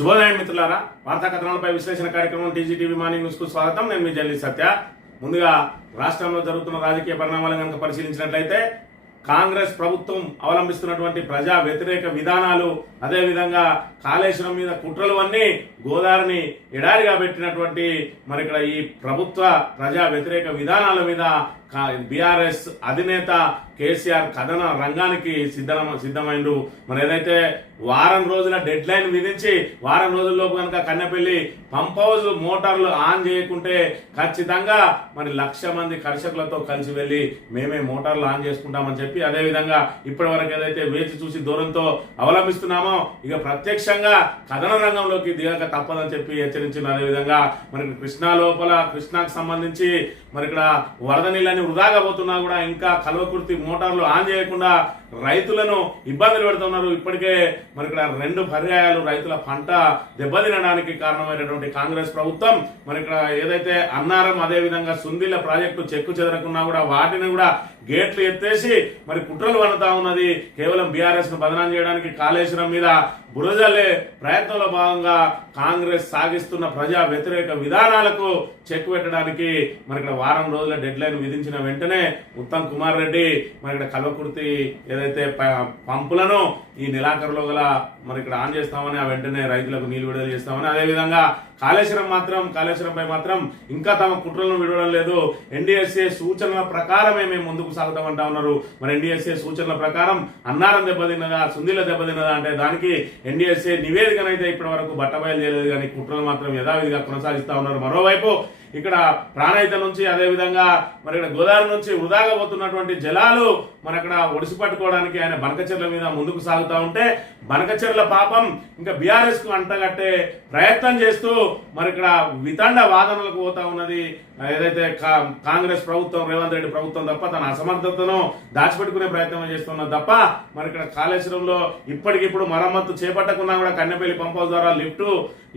శుభోదయం మిత్రులారా, వార్తా కథనాలపై విశ్లేషణ కార్యక్రమం టీజీటీవీ మార్నింగ్ న్యూస్ కు స్వాగతం. నేను మీ జర్నలిస్ట్ సత్య. ముందుగా రాష్ట్రంలో జరుగుతున్న రాజకీయ పరిణామాలను కనుక పరిశీలించినట్లయితే కాంగ్రెస్ ప్రభుత్వం అవలంబిస్తున్నటువంటి ప్రజా వ్యతిరేక విధానాలు, అదేవిధంగా కాళేశ్వరం మీద కుట్రలు అన్నీ గోదావరిని ఎడారిగా పెట్టినటువంటి మరి ఇక్కడ ఈ ప్రభుత్వ ప్రజా వ్యతిరేక విధానాల మీద బీఆర్ఎస్ అధినేత కేసీఆర్ కథన రంగానికి సిద్ధమైండు. మరి ఏదైతే వారం రోజుల డెడ్ లైన్ విధించి వారం రోజుల్లోపు కనుక కన్నెపల్లి పంప్ హౌస్ మోటార్లు ఆన్ చేయకుంటే ఖచ్చితంగా మరి 1,00,000 మంది కర్షకులతో కలిసి వెళ్లి మేమే మోటార్లు ఆన్ చేసుకుంటామని చెప్పి, అదేవిధంగా ఇప్పటి వరకు ఏదైతే వేచి చూసి దూరంతో అవలంబిస్తున్నామో ఇక ప్రత్యక్షంగా కథన రంగంలోకి దిగక తప్పదని చెప్పి హెచ్చరించిన. అదేవిధంగా మరి కృష్ణా లోపల కృష్ణాకు సంబంధించి మరి ఇక్కడ వరద నీళ్ళని వృధాగా పోతున్నా కూడా ఇంకా కల్వకుర్తి మోటార్లు ఆన్ చేయకుండా రైతులను ఇబ్బందులు పెడుతున్నారు. ఇప్పటికే మరి ఇక్కడ 2 పర్యాయాలు రైతుల పంట దెబ్బతినడానికి కారణమైనటువంటి కాంగ్రెస్ ప్రభుత్వం మరి ఇక్కడ ఏదైతే అన్నారం అదేవిధంగా సుందిల్ల ప్రాజెక్టు చెక్కు చెదరకున్నా కూడా వాటిని కూడా గేట్లు ఎత్తేసి మరి కుట్రలు పడుతా ఉన్నది. కేవలం బీఆర్ఎస్ ను బదనాం చేయడానికి కాళేశ్వరం మీద బురజల్లే ప్రయత్నంలో భాగంగా కాంగ్రెస్ సాగిస్తున్న ప్రజా వ్యతిరేక విధానాలకు చెక్ పెట్టడానికి మరి ఇక్కడ వారం రోజుల డెడ్ లైన్ విధించిన వెంటనే ఉత్తమ్ కుమార్ రెడ్డి మరి ఇక్కడ కల్వకుర్తి ఏదైతే పంపులను ఈ నెలాఖరులో గల మరి ఇక్కడ ఆన్ చేస్తామని, ఆ వెంటనే రైతులకు నీళ్లు విడుదల చేస్తామని, అదేవిధంగా కాళేశ్వరంపై మాత్రం ఇంకా తమ కుట్రలను విడవడం లేదు. ఎన్డీఎస్ఏ సూచనల ప్రకారమే మేము ముందుకు సాగుతామంటా ఉన్నారు. మరి ఎన్డీఎస్ఏ సూచనల ప్రకారం అన్నారం దెబ్బతిన్నదా, సుందిల్ల దెబ్బతిన్నదా అంటే దానికి ఎన్డీఎస్ఏ నివేదికనైతే ఇప్పటి వరకు బట్టబయలు చేయలేదు, కానీ కుట్రలు మాత్రం యథావిధిగా కొనసాగిస్తా ఉన్నారు. మరోవైపు ఇక్కడ ప్రాణహిత నుంచి అదేవిధంగా మరి ఇక్కడ గోదావరి నుంచి వృధాగా పోతున్నటువంటి జలాలు మరి అక్కడ ఒడిసి పట్టుకోవడానికి ఆయన బనకచెర్ల మీద ముందుకు సాగుతూ ఉంటే బనకచెర్ల పాపం ఇంకా బీఆర్ఎస్ కు అంటగట్టే ప్రయత్నం చేస్తూ మరి ఇక్కడ వితండ వాదనలకు పోతా ఉన్నది. ఏదైతే కాంగ్రెస్ ప్రభుత్వం, రేవంత్ రెడ్డి ప్రభుత్వం తప్ప తన అసమర్థతను దాచిపెట్టుకునే ప్రయత్నం చేస్తున్నది తప్ప మరి ఇక్కడ కాళేశ్వరంలో ఇప్పటికిప్పుడు మరమ్మత్తు చేపట్టకున్నా కూడా కన్నెపల్లి పంప్ హౌస్ ద్వారా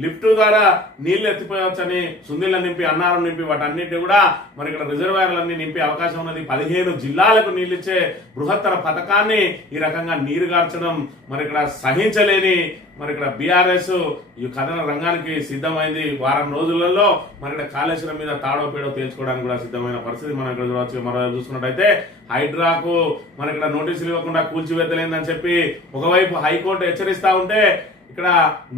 లిఫ్ట్ ద్వారా నీళ్లు ఎత్తిపోయవచ్చని, సుందిళ్ళ నింపి అన్నారం నింపి వాటన్నిటి కూడా మరి ఇక్కడ రిజర్వాయర్లన్నీ నింపే అవకాశం ఉన్నది. 15 జిల్లాలకు నీళ్ళిచ్చే బృహత్తర పథకాన్ని ఈ రకంగా నీరు గార్చడం మరి ఇక్కడ సహించలేని మరి ఇక్కడ బీఆర్ఎస్ ఈ కథన రంగానికి సిద్ధమైంది. వారం రోజులలో మరి ఇక్కడ కాళేశ్వరం మీద తాడో పేడో తేల్చుకోవడానికి కూడా సిద్ధమైన పరిస్థితి మనం ఇక్కడ చూడవచ్చు. మరో చూసుకున్నట్టయితే హైడ్రాకు మరి ఇక్కడ నోటీసులు ఇవ్వకుండా కూల్చివేతలేదని చెప్పి ఒకవైపు హైకోర్టు హెచ్చరిస్తా ఉంటే ఇక్కడ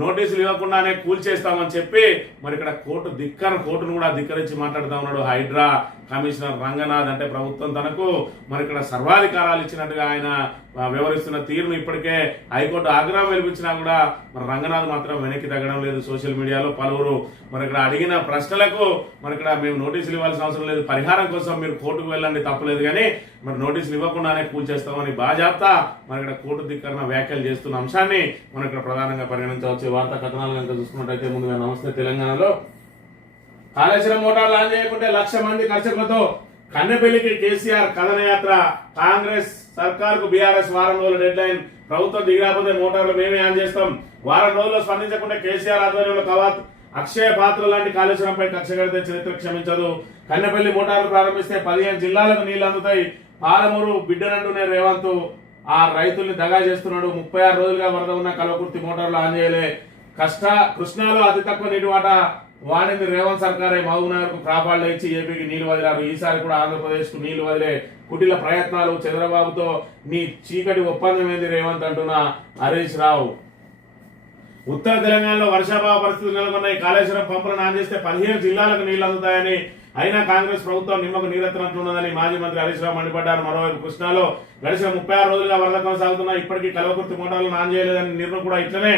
నోటీసులు ఇవ్వకుండానే కూల్చేస్తామని చెప్పి మరి ఇక్కడ కోర్టును కూడా ధిక్కరించి మాట్లాడుతూ ఉన్నాడు హైడ్రా కమిషనర్ రంగనాథ్. అంటే ప్రభుత్వం తనకు మరి ఇక్కడ సర్వాధికారాలు ఇచ్చినట్టుగా ఆయన వ్యవహరిస్తున్న తీరును ఇప్పటికే హైకోర్టు ఆగ్రహం వెలిపించినా కూడా మరి రంగనాథ్ మాత్రం వెనక్కి తగ్గడం లేదు. సోషల్ మీడియాలో పలువురు మరి ఇక్కడ అడిగిన ప్రశ్నలకు మరి ఇక్కడ మేము నోటీసులు ఇవ్వాల్సిన అవసరం లేదు, పరిహారం కోసం మీరు కోర్టుకు వెళ్ళండి తప్పలేదు, కానీ మరి నోటీసులు ఇవ్వకుండానే కూల్చేస్తామని బాజాప్తా మరి ఇక్కడ కోర్టు ధిక్కరణ వ్యాఖ్యలు చేస్తున్న అంశాన్ని మనం ఇక్కడ ప్రధానంగా పరిగణించవచ్చు. వార్తా కథనాలు కనుక చూసుకున్నట్టయితే ముందుగా నమస్తే తెలంగాణలో కాళేశ్వరం మోటార్లు ఆన్ చేయకుంటే 1,00,000 మంది కర్షకులతో కన్నెపల్లికి కేసీఆర్ కథనయాత్ర. కాంగ్రెస్ సర్కార్ కు బీఆర్ఎస్ వారం రోజుల డెడ్ లైన్. ప్రభుత్వం దిగిరాకపోతే మోటార్లు మేమే ఆన్ చేస్తాం. వారం రోజుల్లో స్పందించకుంటే కేసీఆర్ ఆధ్వర్యంలో కవాత్. అక్షయ పాత్ర లాంటి కాళేశ్వరంపై కక్ష కడితే చరిత్ర క్షమించదు. కన్నెపల్లి మోటార్లు ప్రారంభిస్తే 15 జిల్లాలకు నీళ్లు అందుతాయి. పాలమూరు బిడ్డనంటూనే రేవంత్ ఆ రైతుల్ని దగా చేస్తున్నాడు. 36 రోజులుగా వరద ఉన్న కల్వకుర్తి మోటార్లు ఆన్ చేయలే. కృష్ణాలో అతి తక్కువ నీటి వాటా వాణిని రేవంత్ సర్కారే మహబూబ్నగర్ కు క్రాపాళ్ళు ఇచ్చి ఏపీకి నీళ్లు వదిలారు. ఈసారి కూడా ఆంధ్రప్రదేశ్ కు నీళ్లు వదిలే కుటిల ప్రయత్నాలు. చంద్రబాబుతో నీ చీకటి ఒప్పందం ఏంది రేవంత్ అంటున్న హరీష్ రావు. ఉత్తర తెలంగాణలో వర్షాభావ పరిస్థితులు నెలకొన్నాయి. కాళేశ్వరం పంపులను ఆన్ చేస్తే 15 జిల్లాలకు నీళ్లు అందుతాయని, అయినా కాంగ్రెస్ ప్రభుత్వం నిమ్మకు నీరెత్తనట్లున్నదని మాజీ మంత్రి హరీష్ రావు మండిపడ్డారు. మరోవైపు కృష్ణాలో గడిచిన 36 రోజులుగా వరద కొనసాగుతున్నా ఇప్పటికీ కల్వకుర్తి మోటార్లను ఆన్ చేయలేదని నిర్ణయం కూడా ఇట్లనే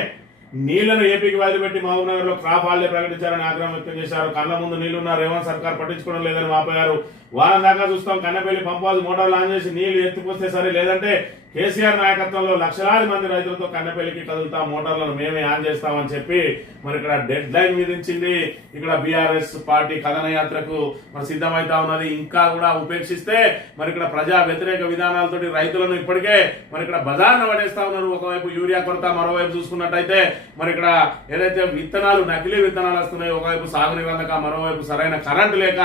నీళ్లను ఏపీకి వదిలిపెట్టి మహబూబ్నగర్ లో క్రాప్ హాలిడే ప్రకటించారని ఆగ్రహం వ్యక్తం చేశారు. కళ్ళ ముందు నీళ్లున్న రేవంత్ సర్కార్ పట్టించుకోవడం లేదని వాపోయారు. వారం దాకా చూస్తాం కన్నెపల్లి పంప్ హౌస్ మోటార్లు ఆన్ చేసి నీళ్లు ఎత్తుకొస్తే సరే, లేదంటే కేసీఆర్ నాయకత్వంలో లక్షలాది మంది రైతులతో కన్నెపల్లికి కదులుతాం, మోటార్లను మేమే ఆన్ చేస్తామని చెప్పి మరి ఇక్కడ డెడ్ లైన్ విధించింది. ఇక్కడ బీఆర్ఎస్ పార్టీ కథనయాత్రకు మరి సిద్ధమైతా ఉన్నది. ఇంకా కూడా ఉపేక్షిస్తే మరి ఇక్కడ ప్రజా వ్యతిరేక విధానాలతోటి రైతులను ఇప్పటికే మరి ఇక్కడ బజార్ను పడేస్తా ఉన్నారు. ఒకవైపు యూరియా కొరత, మరోవైపు చూసుకున్నట్టయితే మరి ఇక్కడ ఏదైతే విత్తనాలు నకిలీ విత్తనాలు వస్తున్నాయి, ఒకవైపు సాగునీరు అందక మరోవైపు సరైన కరెంటు లేక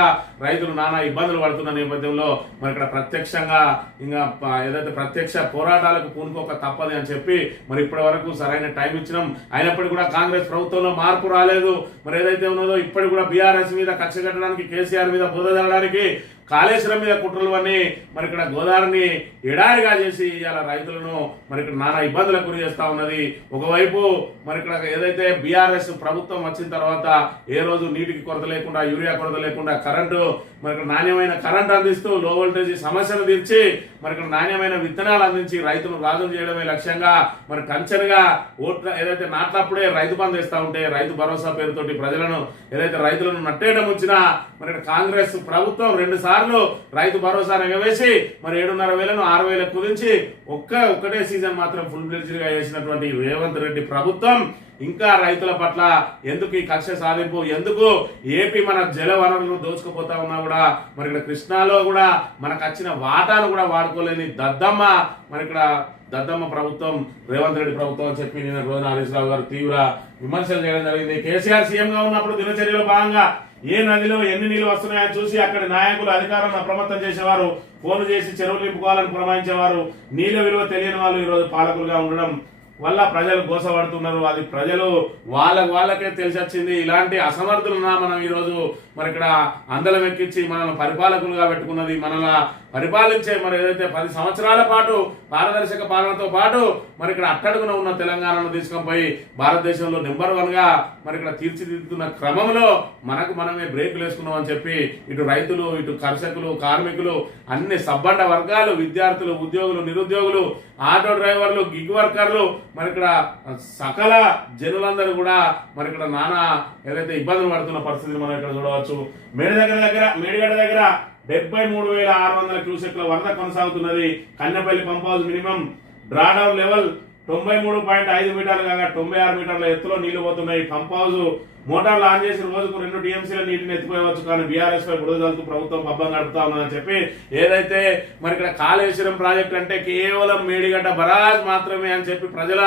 రైతులు నానా ఇబ్బందులు పడుతున్న నేపథ్యంలో మరి ఇక్కడ ప్రత్యక్షంగా ఇంకా ఏదైతే ప్రత్యక్ష పోరాటాలకు పూనుకోక తప్పదు అని చెప్పి మరి ఇప్పటి వరకు సరైన టైం ఇచ్చినాం. అయినప్పటికీ కూడా కాంగ్రెస్ ప్రభుత్వంలో మార్పు రాలేదు. మరి ఏదైతే ఉన్నదో ఇప్పటికి కూడా బీఆర్ఎస్ మీద కక్ష కట్టడానికి, కేసీఆర్ మీద బురద జల్లడానికి, కాళేశ్వరం మీద కుట్రలు అన్నీ మరి ఇక్కడ గోదావరిని ఎడారిగా చేసి ఇవాళ రైతులను మరి ఇక్కడ నానా ఇబ్బందులకు గురి చేస్తా ఉన్నది. ఒకవైపు మరి ఇక్కడ ఏదైతే బీఆర్ఎస్ ప్రభుత్వం వచ్చిన తర్వాత ఏ రోజు నీటికి కొరత లేకుండా, యూరియా కొరత లేకుండా కరెంటు మరి ఇక్కడ నాణ్యమైన కరెంటు అందిస్తూ లో వోల్టేజ్ సమస్యను తీర్చి మరి ఇక్కడ నాణ్యమైన విత్తనాలు అందించి రైతును రాజు చేయడమే లక్ష్యంగా మరి టంచన్గా ఓట్ల ఏదైతే నాట్లప్పుడే రైతు బంధు ఇస్తా ఉంటే రైతు భరోసా పేరుతోటి ప్రజలను ఏదైతే రైతులను నట్టేయడం వచ్చినా మరి ఇక్కడ కాంగ్రెస్ ప్రభుత్వం 2 సార్లు రైతు భరోసా ఎగవేసి మరి 7,500ను 6,000 కుదించి ఒక్కటే సీజన్ మాత్రం ఫుల్ ఫ్లెడ్జ్డ్ గా చేసినటువంటి రేవంత్ రెడ్డి ప్రభుత్వం ఇంకా రైతుల పట్ల ఎందుకు ఈ కక్ష సాధింపు, ఎందుకు ఏపీ మన జల వనరులను దోచుకుపోతా ఉన్నా కూడా మరి ఇక్కడ కృష్ణాలో కూడా మనకు వచ్చిన వాటాను కూడా వాడుకోలేని దద్దమ్మ ప్రభుత్వం రేవంత్ రెడ్డి ప్రభుత్వం అని చెప్పి నిన్న రోజున హరీష్ రావు గారు తీవ్ర విమర్శలు చేయడం జరిగింది. కేసీఆర్ సీఎం గా ఉన్నప్పుడు దినచర్యలో భాగంగా ఏ నదిలో ఎన్ని నీళ్లు వస్తున్నాయని చూసి అక్కడి నాయకులు అధికారులను అప్రమత్తం చేసేవారు, ఫోన్ చేసి చెరువులు నింపుకోవాలని పురమాయించేవారు. నీళ్ల విలువ తెలియని వాళ్ళు ఈరోజు పాలకులుగా ఉండడం వల్ల ప్రజలు గోసపడుతున్నారు. అది ప్రజలు వాళ్ళకే తెలిసి వచ్చింది. ఇలాంటి అసమర్థులున్నా మనం ఈరోజు మరి ఇక్కడ అందలం ఎక్కించి మనల్ని పరిపాలకులుగా పెట్టుకున్నది, మనల్ని పరిపాలించే మరి ఏదైతే 10 సంవత్సరాల పాటు పారదర్శక పాలనతో పాటు మరి ఇక్కడ అట్టడుగున ఉన్న తెలంగాణను తీసుకొని పోయి భారతదేశంలో నెంబర్ 1 గా మరి ఇక్కడ తీర్చిదిద్దుతున్న క్రమంలో మనమే బ్రేకులు వేసుకున్నాం అని చెప్పి ఇటు రైతులు, ఇటు కర్షకులు, కార్మికులు, అన్ని సబ్బండ వర్గాలు, విద్యార్థులు, ఉద్యోగులు, నిరుద్యోగులు, ఆటో డ్రైవర్లు, గిగ్ వర్కర్లు మరి ఇక్కడ సకల జనులందరూ కూడా మరి ఇక్కడ నానా ఏదైతే ఇబ్బందులు పడుతున్న పరిస్థితిని మనం ఇక్కడ చూడవచ్చు. మేడిగడ్డ దగ్గర 73,600 క్యూసెక్ల వరద కొనసాగుతున్నది. Kannepalli pump house minimum drawdown level 93.5 మీటర్లు కాగా 96 మీటర్ల ఎత్తులో నీళ్లు పోతున్నాయి. పంప్ హౌస్ మోటార్లు ఆన్ చేసి రోజుకు 2 టీఎంసీల నీటిని ఎత్తిపోయవచ్చు, కానీ బీఆర్ఎస్ పై బురదలతో ప్రభుత్వం పబ్బం గడుపుతా ఉందని చెప్పి ఏదైతే మరి ఇక్కడ కాళేశ్వరం ప్రాజెక్ట్ అంటే కేవలం మేడిగడ్డ బరాజ్ మాత్రమే అని చెప్పి ప్రజల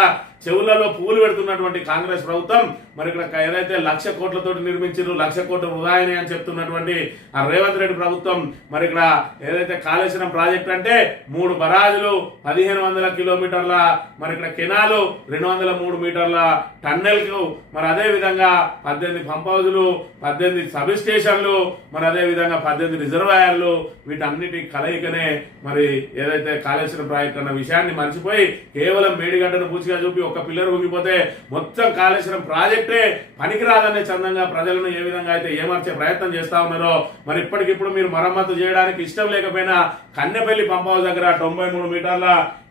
చెవులలో పూలు పెడుతున్నటువంటి కాంగ్రెస్ ప్రభుత్వం మరి ఇక్కడ ఏదైతే 1,00,000 కోట్లతోటి నిర్మించారు, 1,00,000 కోట్ల వృధాయని అని చెప్తున్నటువంటి ఆ రేవంత్ రెడ్డి ప్రభుత్వం మరి ఇక్కడ ఏదైతే కాళేశ్వరం ప్రాజెక్ట్ అంటే 3 బరాజులు, 1,500 కిలోమీటర్ల మరి ఇక్కడ కెనాలు, 203 మీటర్ల టన్నెల్ కు మరి అదే విధంగా 18 పంప్ హౌజులు, 18 సబ్ స్టేషన్లు, మరి అదే విధంగా 18 రిజర్వాయర్లు, వీటన్నిటి కలయికనే మరి ఏదైతే కాళేశ్వరం ప్రాజెక్ట్ అన్న విషయాన్ని మర్చిపోయి కేవలం మేడిగడ్డను పూచిగా చూపి ఒక పిల్లర్ ఊగిపోతే మొత్తం కాళేశ్వరం ప్రాజెక్టే పనికిరాదనే చందంగా ప్రజలను ఏ విధంగా అయితే ఏమర్చే ప్రయత్నం చేస్తా ఉన్నారో మరి ఇప్పటికిప్పుడు మీరు మరమ్మతు చేయడానికి ఇష్టం లేకపోయినా కన్నెపల్లి పంప్ హౌస్ దగ్గర 93 మీటర్ల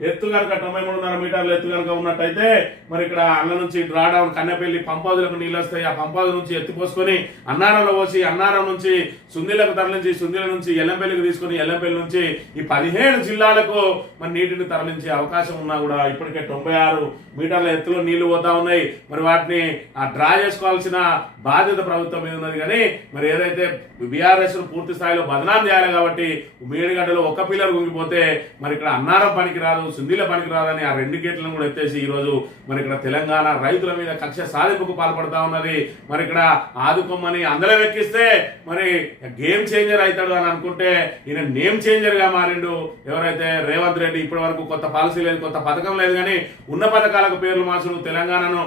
ఎత్తు కనుక 93.5 మీటర్ల ఎత్తు కనుక ఉన్నట్టయితే మరి ఇక్కడ అల్ల నుంచి డ్రాడౌన్ కన్నెపల్లి పంప్ హౌస్లకు నీళ్ళు వస్తాయి. ఆ పంప్ హౌస్ నుంచి ఎత్తిపోసుకొని అన్నారంలో పోసి అన్నారం నుంచి సుందిలకు తరలించి సుందిల నుంచి ఎల్లంపల్లికి తీసుకుని ఎల్లంపల్లి నుంచి ఈ 15 జిల్లాలకు మరి నీటిని తరలించే అవకాశం ఉన్నా కూడా ఇప్పటికే 96 మీటర్ల ఎత్తులో నీళ్లు పోతా ఉన్నాయి. మరి వాటిని డ్రా చేసుకోవాల్సిన బాధ్యత ప్రభుత్వం మీద ఉన్నది. కానీ మరి ఏదైతే బీఆర్ఎస్ పూర్తి స్థాయిలో బదనాం చేయాలి కాబట్టి మేడిగడ్డలో ఒక పిల్లర్ కుంగిపోతే మరి ఇక్కడ అన్నారం పనికి రాదు, సుందిల పనికి రాదని ఆ 2 గేట్లను కూడా ఎత్తేసి ఈ రోజు మరి ఇక్కడ తెలంగాణ రైతుల మీద కక్ష సాధింపుకు పాల్పడతా ఉన్నది. మరి ఇక్కడ ఆదుకోమని అందరం ఎక్కిస్తే మరి గేమ్ చేంజర్ అవుతాడు అని అనుకుంటే ఈయన నేమ్ చేంజర్ గా మారిండు. ఎవరైతే రేవంత్ రెడ్డి ఇప్పటి వరకు కొత్త పాలసీ లేదు, కొత్త పథకం లేదు, కానీ ఉన్న పథకాలకు పేర్లు మార్చడం, తెలంగాణను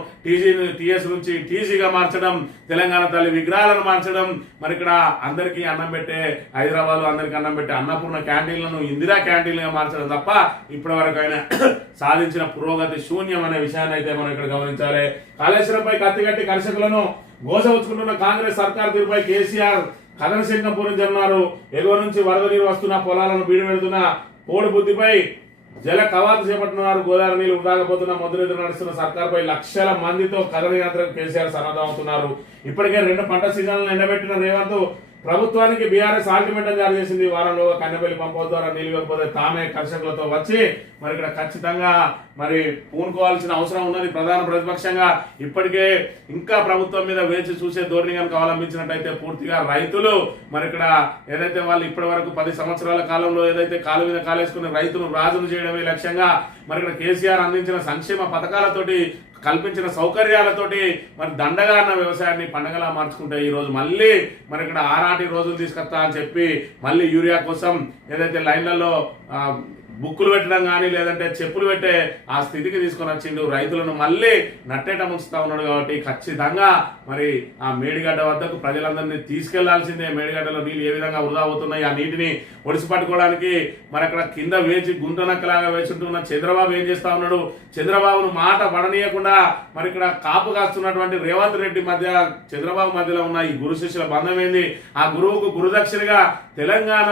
టీఎస్ నుంచి టీసీగా మార్చడం, తెలంగాణ తల్లి విగ్రహాలను మార్చడం, మరి ఇక్కడ అందరికీ అన్నం పెట్టే హైదరాబాద్ అందరికీ అన్నం పెట్టే అన్నపూర్ణ క్యాంటీన్లను ఇందిరా క్యాంటీన్లుగా మార్చడం తప్ప ఇప్పటి వరకు ఆయన సాధించిన పురోగతి శూన్యం అనే విషయాన్ని అయితే మనం ఇక్కడ గమనించాలి. కాళేశ్వరంపై కత్తిగట్టి కర్షకులను గోసవుచ్చుకుంటున్న కాంగ్రెస్ సర్కార్ తీరుపై కేసీఆర్ కథన సింగం పూరించన్నారు. ఎగువ నుంచి వరద నీరు వస్తున్న పొలాలను బీడు పెడుతున్న పోడు బుద్ధిపై జల కవాతు చేపట్టున్నారు. గోదావరి నీళ్లు వృధాకపోతున్న మొదలెదురు నడుస్తున్న సర్కార్పై లక్షల మందితో కథన యాత్రకు కేసీఆర్ సన్నద్ధమవుతున్నారు. ఇప్పటికే 2 పంట సీజన్లను ఎండబెట్టిన రేవంత్ ప్రభుత్వానికి బీఆర్ఎస్ ఆల్టిమేటం జారీ చేసింది. వారంలో కన్నెపల్లి పంప్ హౌస్ ద్వారా నీళ్లు ఇవ్వకపోతే తామే కర్షకులతో వచ్చి మరి ఇక్కడ ఖచ్చితంగా మరి పూనుకోవాల్సిన అవసరం ఉన్నది. ప్రధాన ప్రతిపక్షంగా ఇప్పటికే ఇంకా ప్రభుత్వం మీద వేచి చూసే ధోరణి కనుక అవలంబించినట్టయితే పూర్తిగా రైతులు మరి ఇక్కడ ఏదైతే వాళ్ళు ఇప్పటి వరకు 10 సంవత్సరాల కాలంలో ఏదైతే కాలు మీద కాలేసుకుని రైతును రాజును చేయడమే లక్ష్యంగా మరి ఇక్కడ కేసీఆర్ అందించిన సంక్షేమ పథకాలతోటి కల్పించిన సౌకర్యాలతోటి మరి దండగా అన్న వ్యవసాయాన్ని పండగలా మార్చుకుంటే ఈ రోజు మళ్ళీ మరి ఇక్కడ ఆనాటి రోజులు తీసుకొస్తా అని చెప్పి మళ్ళీ యూరియా కోసం ఏదైతే లైన్లలో బుక్కులు పెట్టడం కానీ లేదంటే చెప్పులు పెట్టే ఆ స్థితికి తీసుకొని వచ్చిండు. రైతులను మళ్ళీ నట్టేట ముంచుతా ఉన్నాడు. కాబట్టి ఖచ్చితంగా మరి ఆ మేడిగడ్డ వద్దకు ప్రజలందరినీ తీసుకెళ్లాల్సిందే. మేడిగడ్డలో నీళ్ళు ఏ విధంగా వృధా అవుతున్నాయి, ఆ నీటిని ఒడిసి పట్టుకోవడానికి మరి అక్కడ కింద వేచి గుంటనక్కలాగా వేచుంటున్న చంద్రబాబు ఏం చేస్తా ఉన్నాడు? చంద్రబాబును మాట పడనీయకుండా మరి ఇక్కడ కాపు కాస్తున్నటువంటి రేవంత్ రెడ్డి మధ్య చంద్రబాబు మధ్యలో ఉన్న ఈ గురు శిష్యుల బంధం ఏంది? ఆ గురువుకు గురుదక్షిణగా తెలంగాణ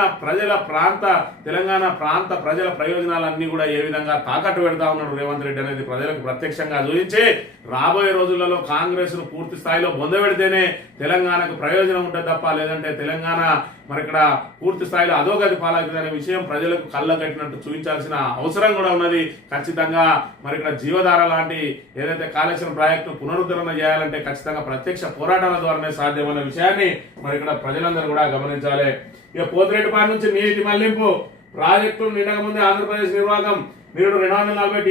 ప్రాంత ప్రజల ప్రయోజనాలన్నీ కూడా ఏ విధంగా తాకట్టు పెడతా ఉన్నాడు రేవంత్ రెడ్డి అనేది ప్రజలకు ప్రత్యక్షంగా చూపించి రాబోయే రోజులలో కాంగ్రెస్ ను పూర్తి స్థాయిలో బొందబెడితేనే తెలంగాణకు ప్రయోజనం ఉంటుంది తప్ప లేదంటే తెలంగాణ మరి ఇక్కడ పూర్తి స్థాయిలో అధోగతి పాలవుతుందనే విషయం ప్రజలకు కళ్ళ కట్టినట్టు చూపించాల్సిన అవసరం కూడా ఉన్నది. ఖచ్చితంగా మరి ఇక్కడ జీవధార లాంటి ఏదైతే కాళేశ్వరం ప్రాజెక్టు పునరుద్ధరణ చేయాలంటే ఖచ్చితంగా ప్రత్యక్ష పోరాటాల ద్వారానే సాధ్యమన్న విషయాన్ని మరి ఇక్కడ ప్రజలందరూ కూడా గమనించాలి. ఇక పోతిరెడ్డిపాడు నుంచి నీటి మళ్లింపు ప్రాజెక్టు నిండక ముందే ఆంధ్రప్రదేశ్ నిర్వాహకం నిరుడు 240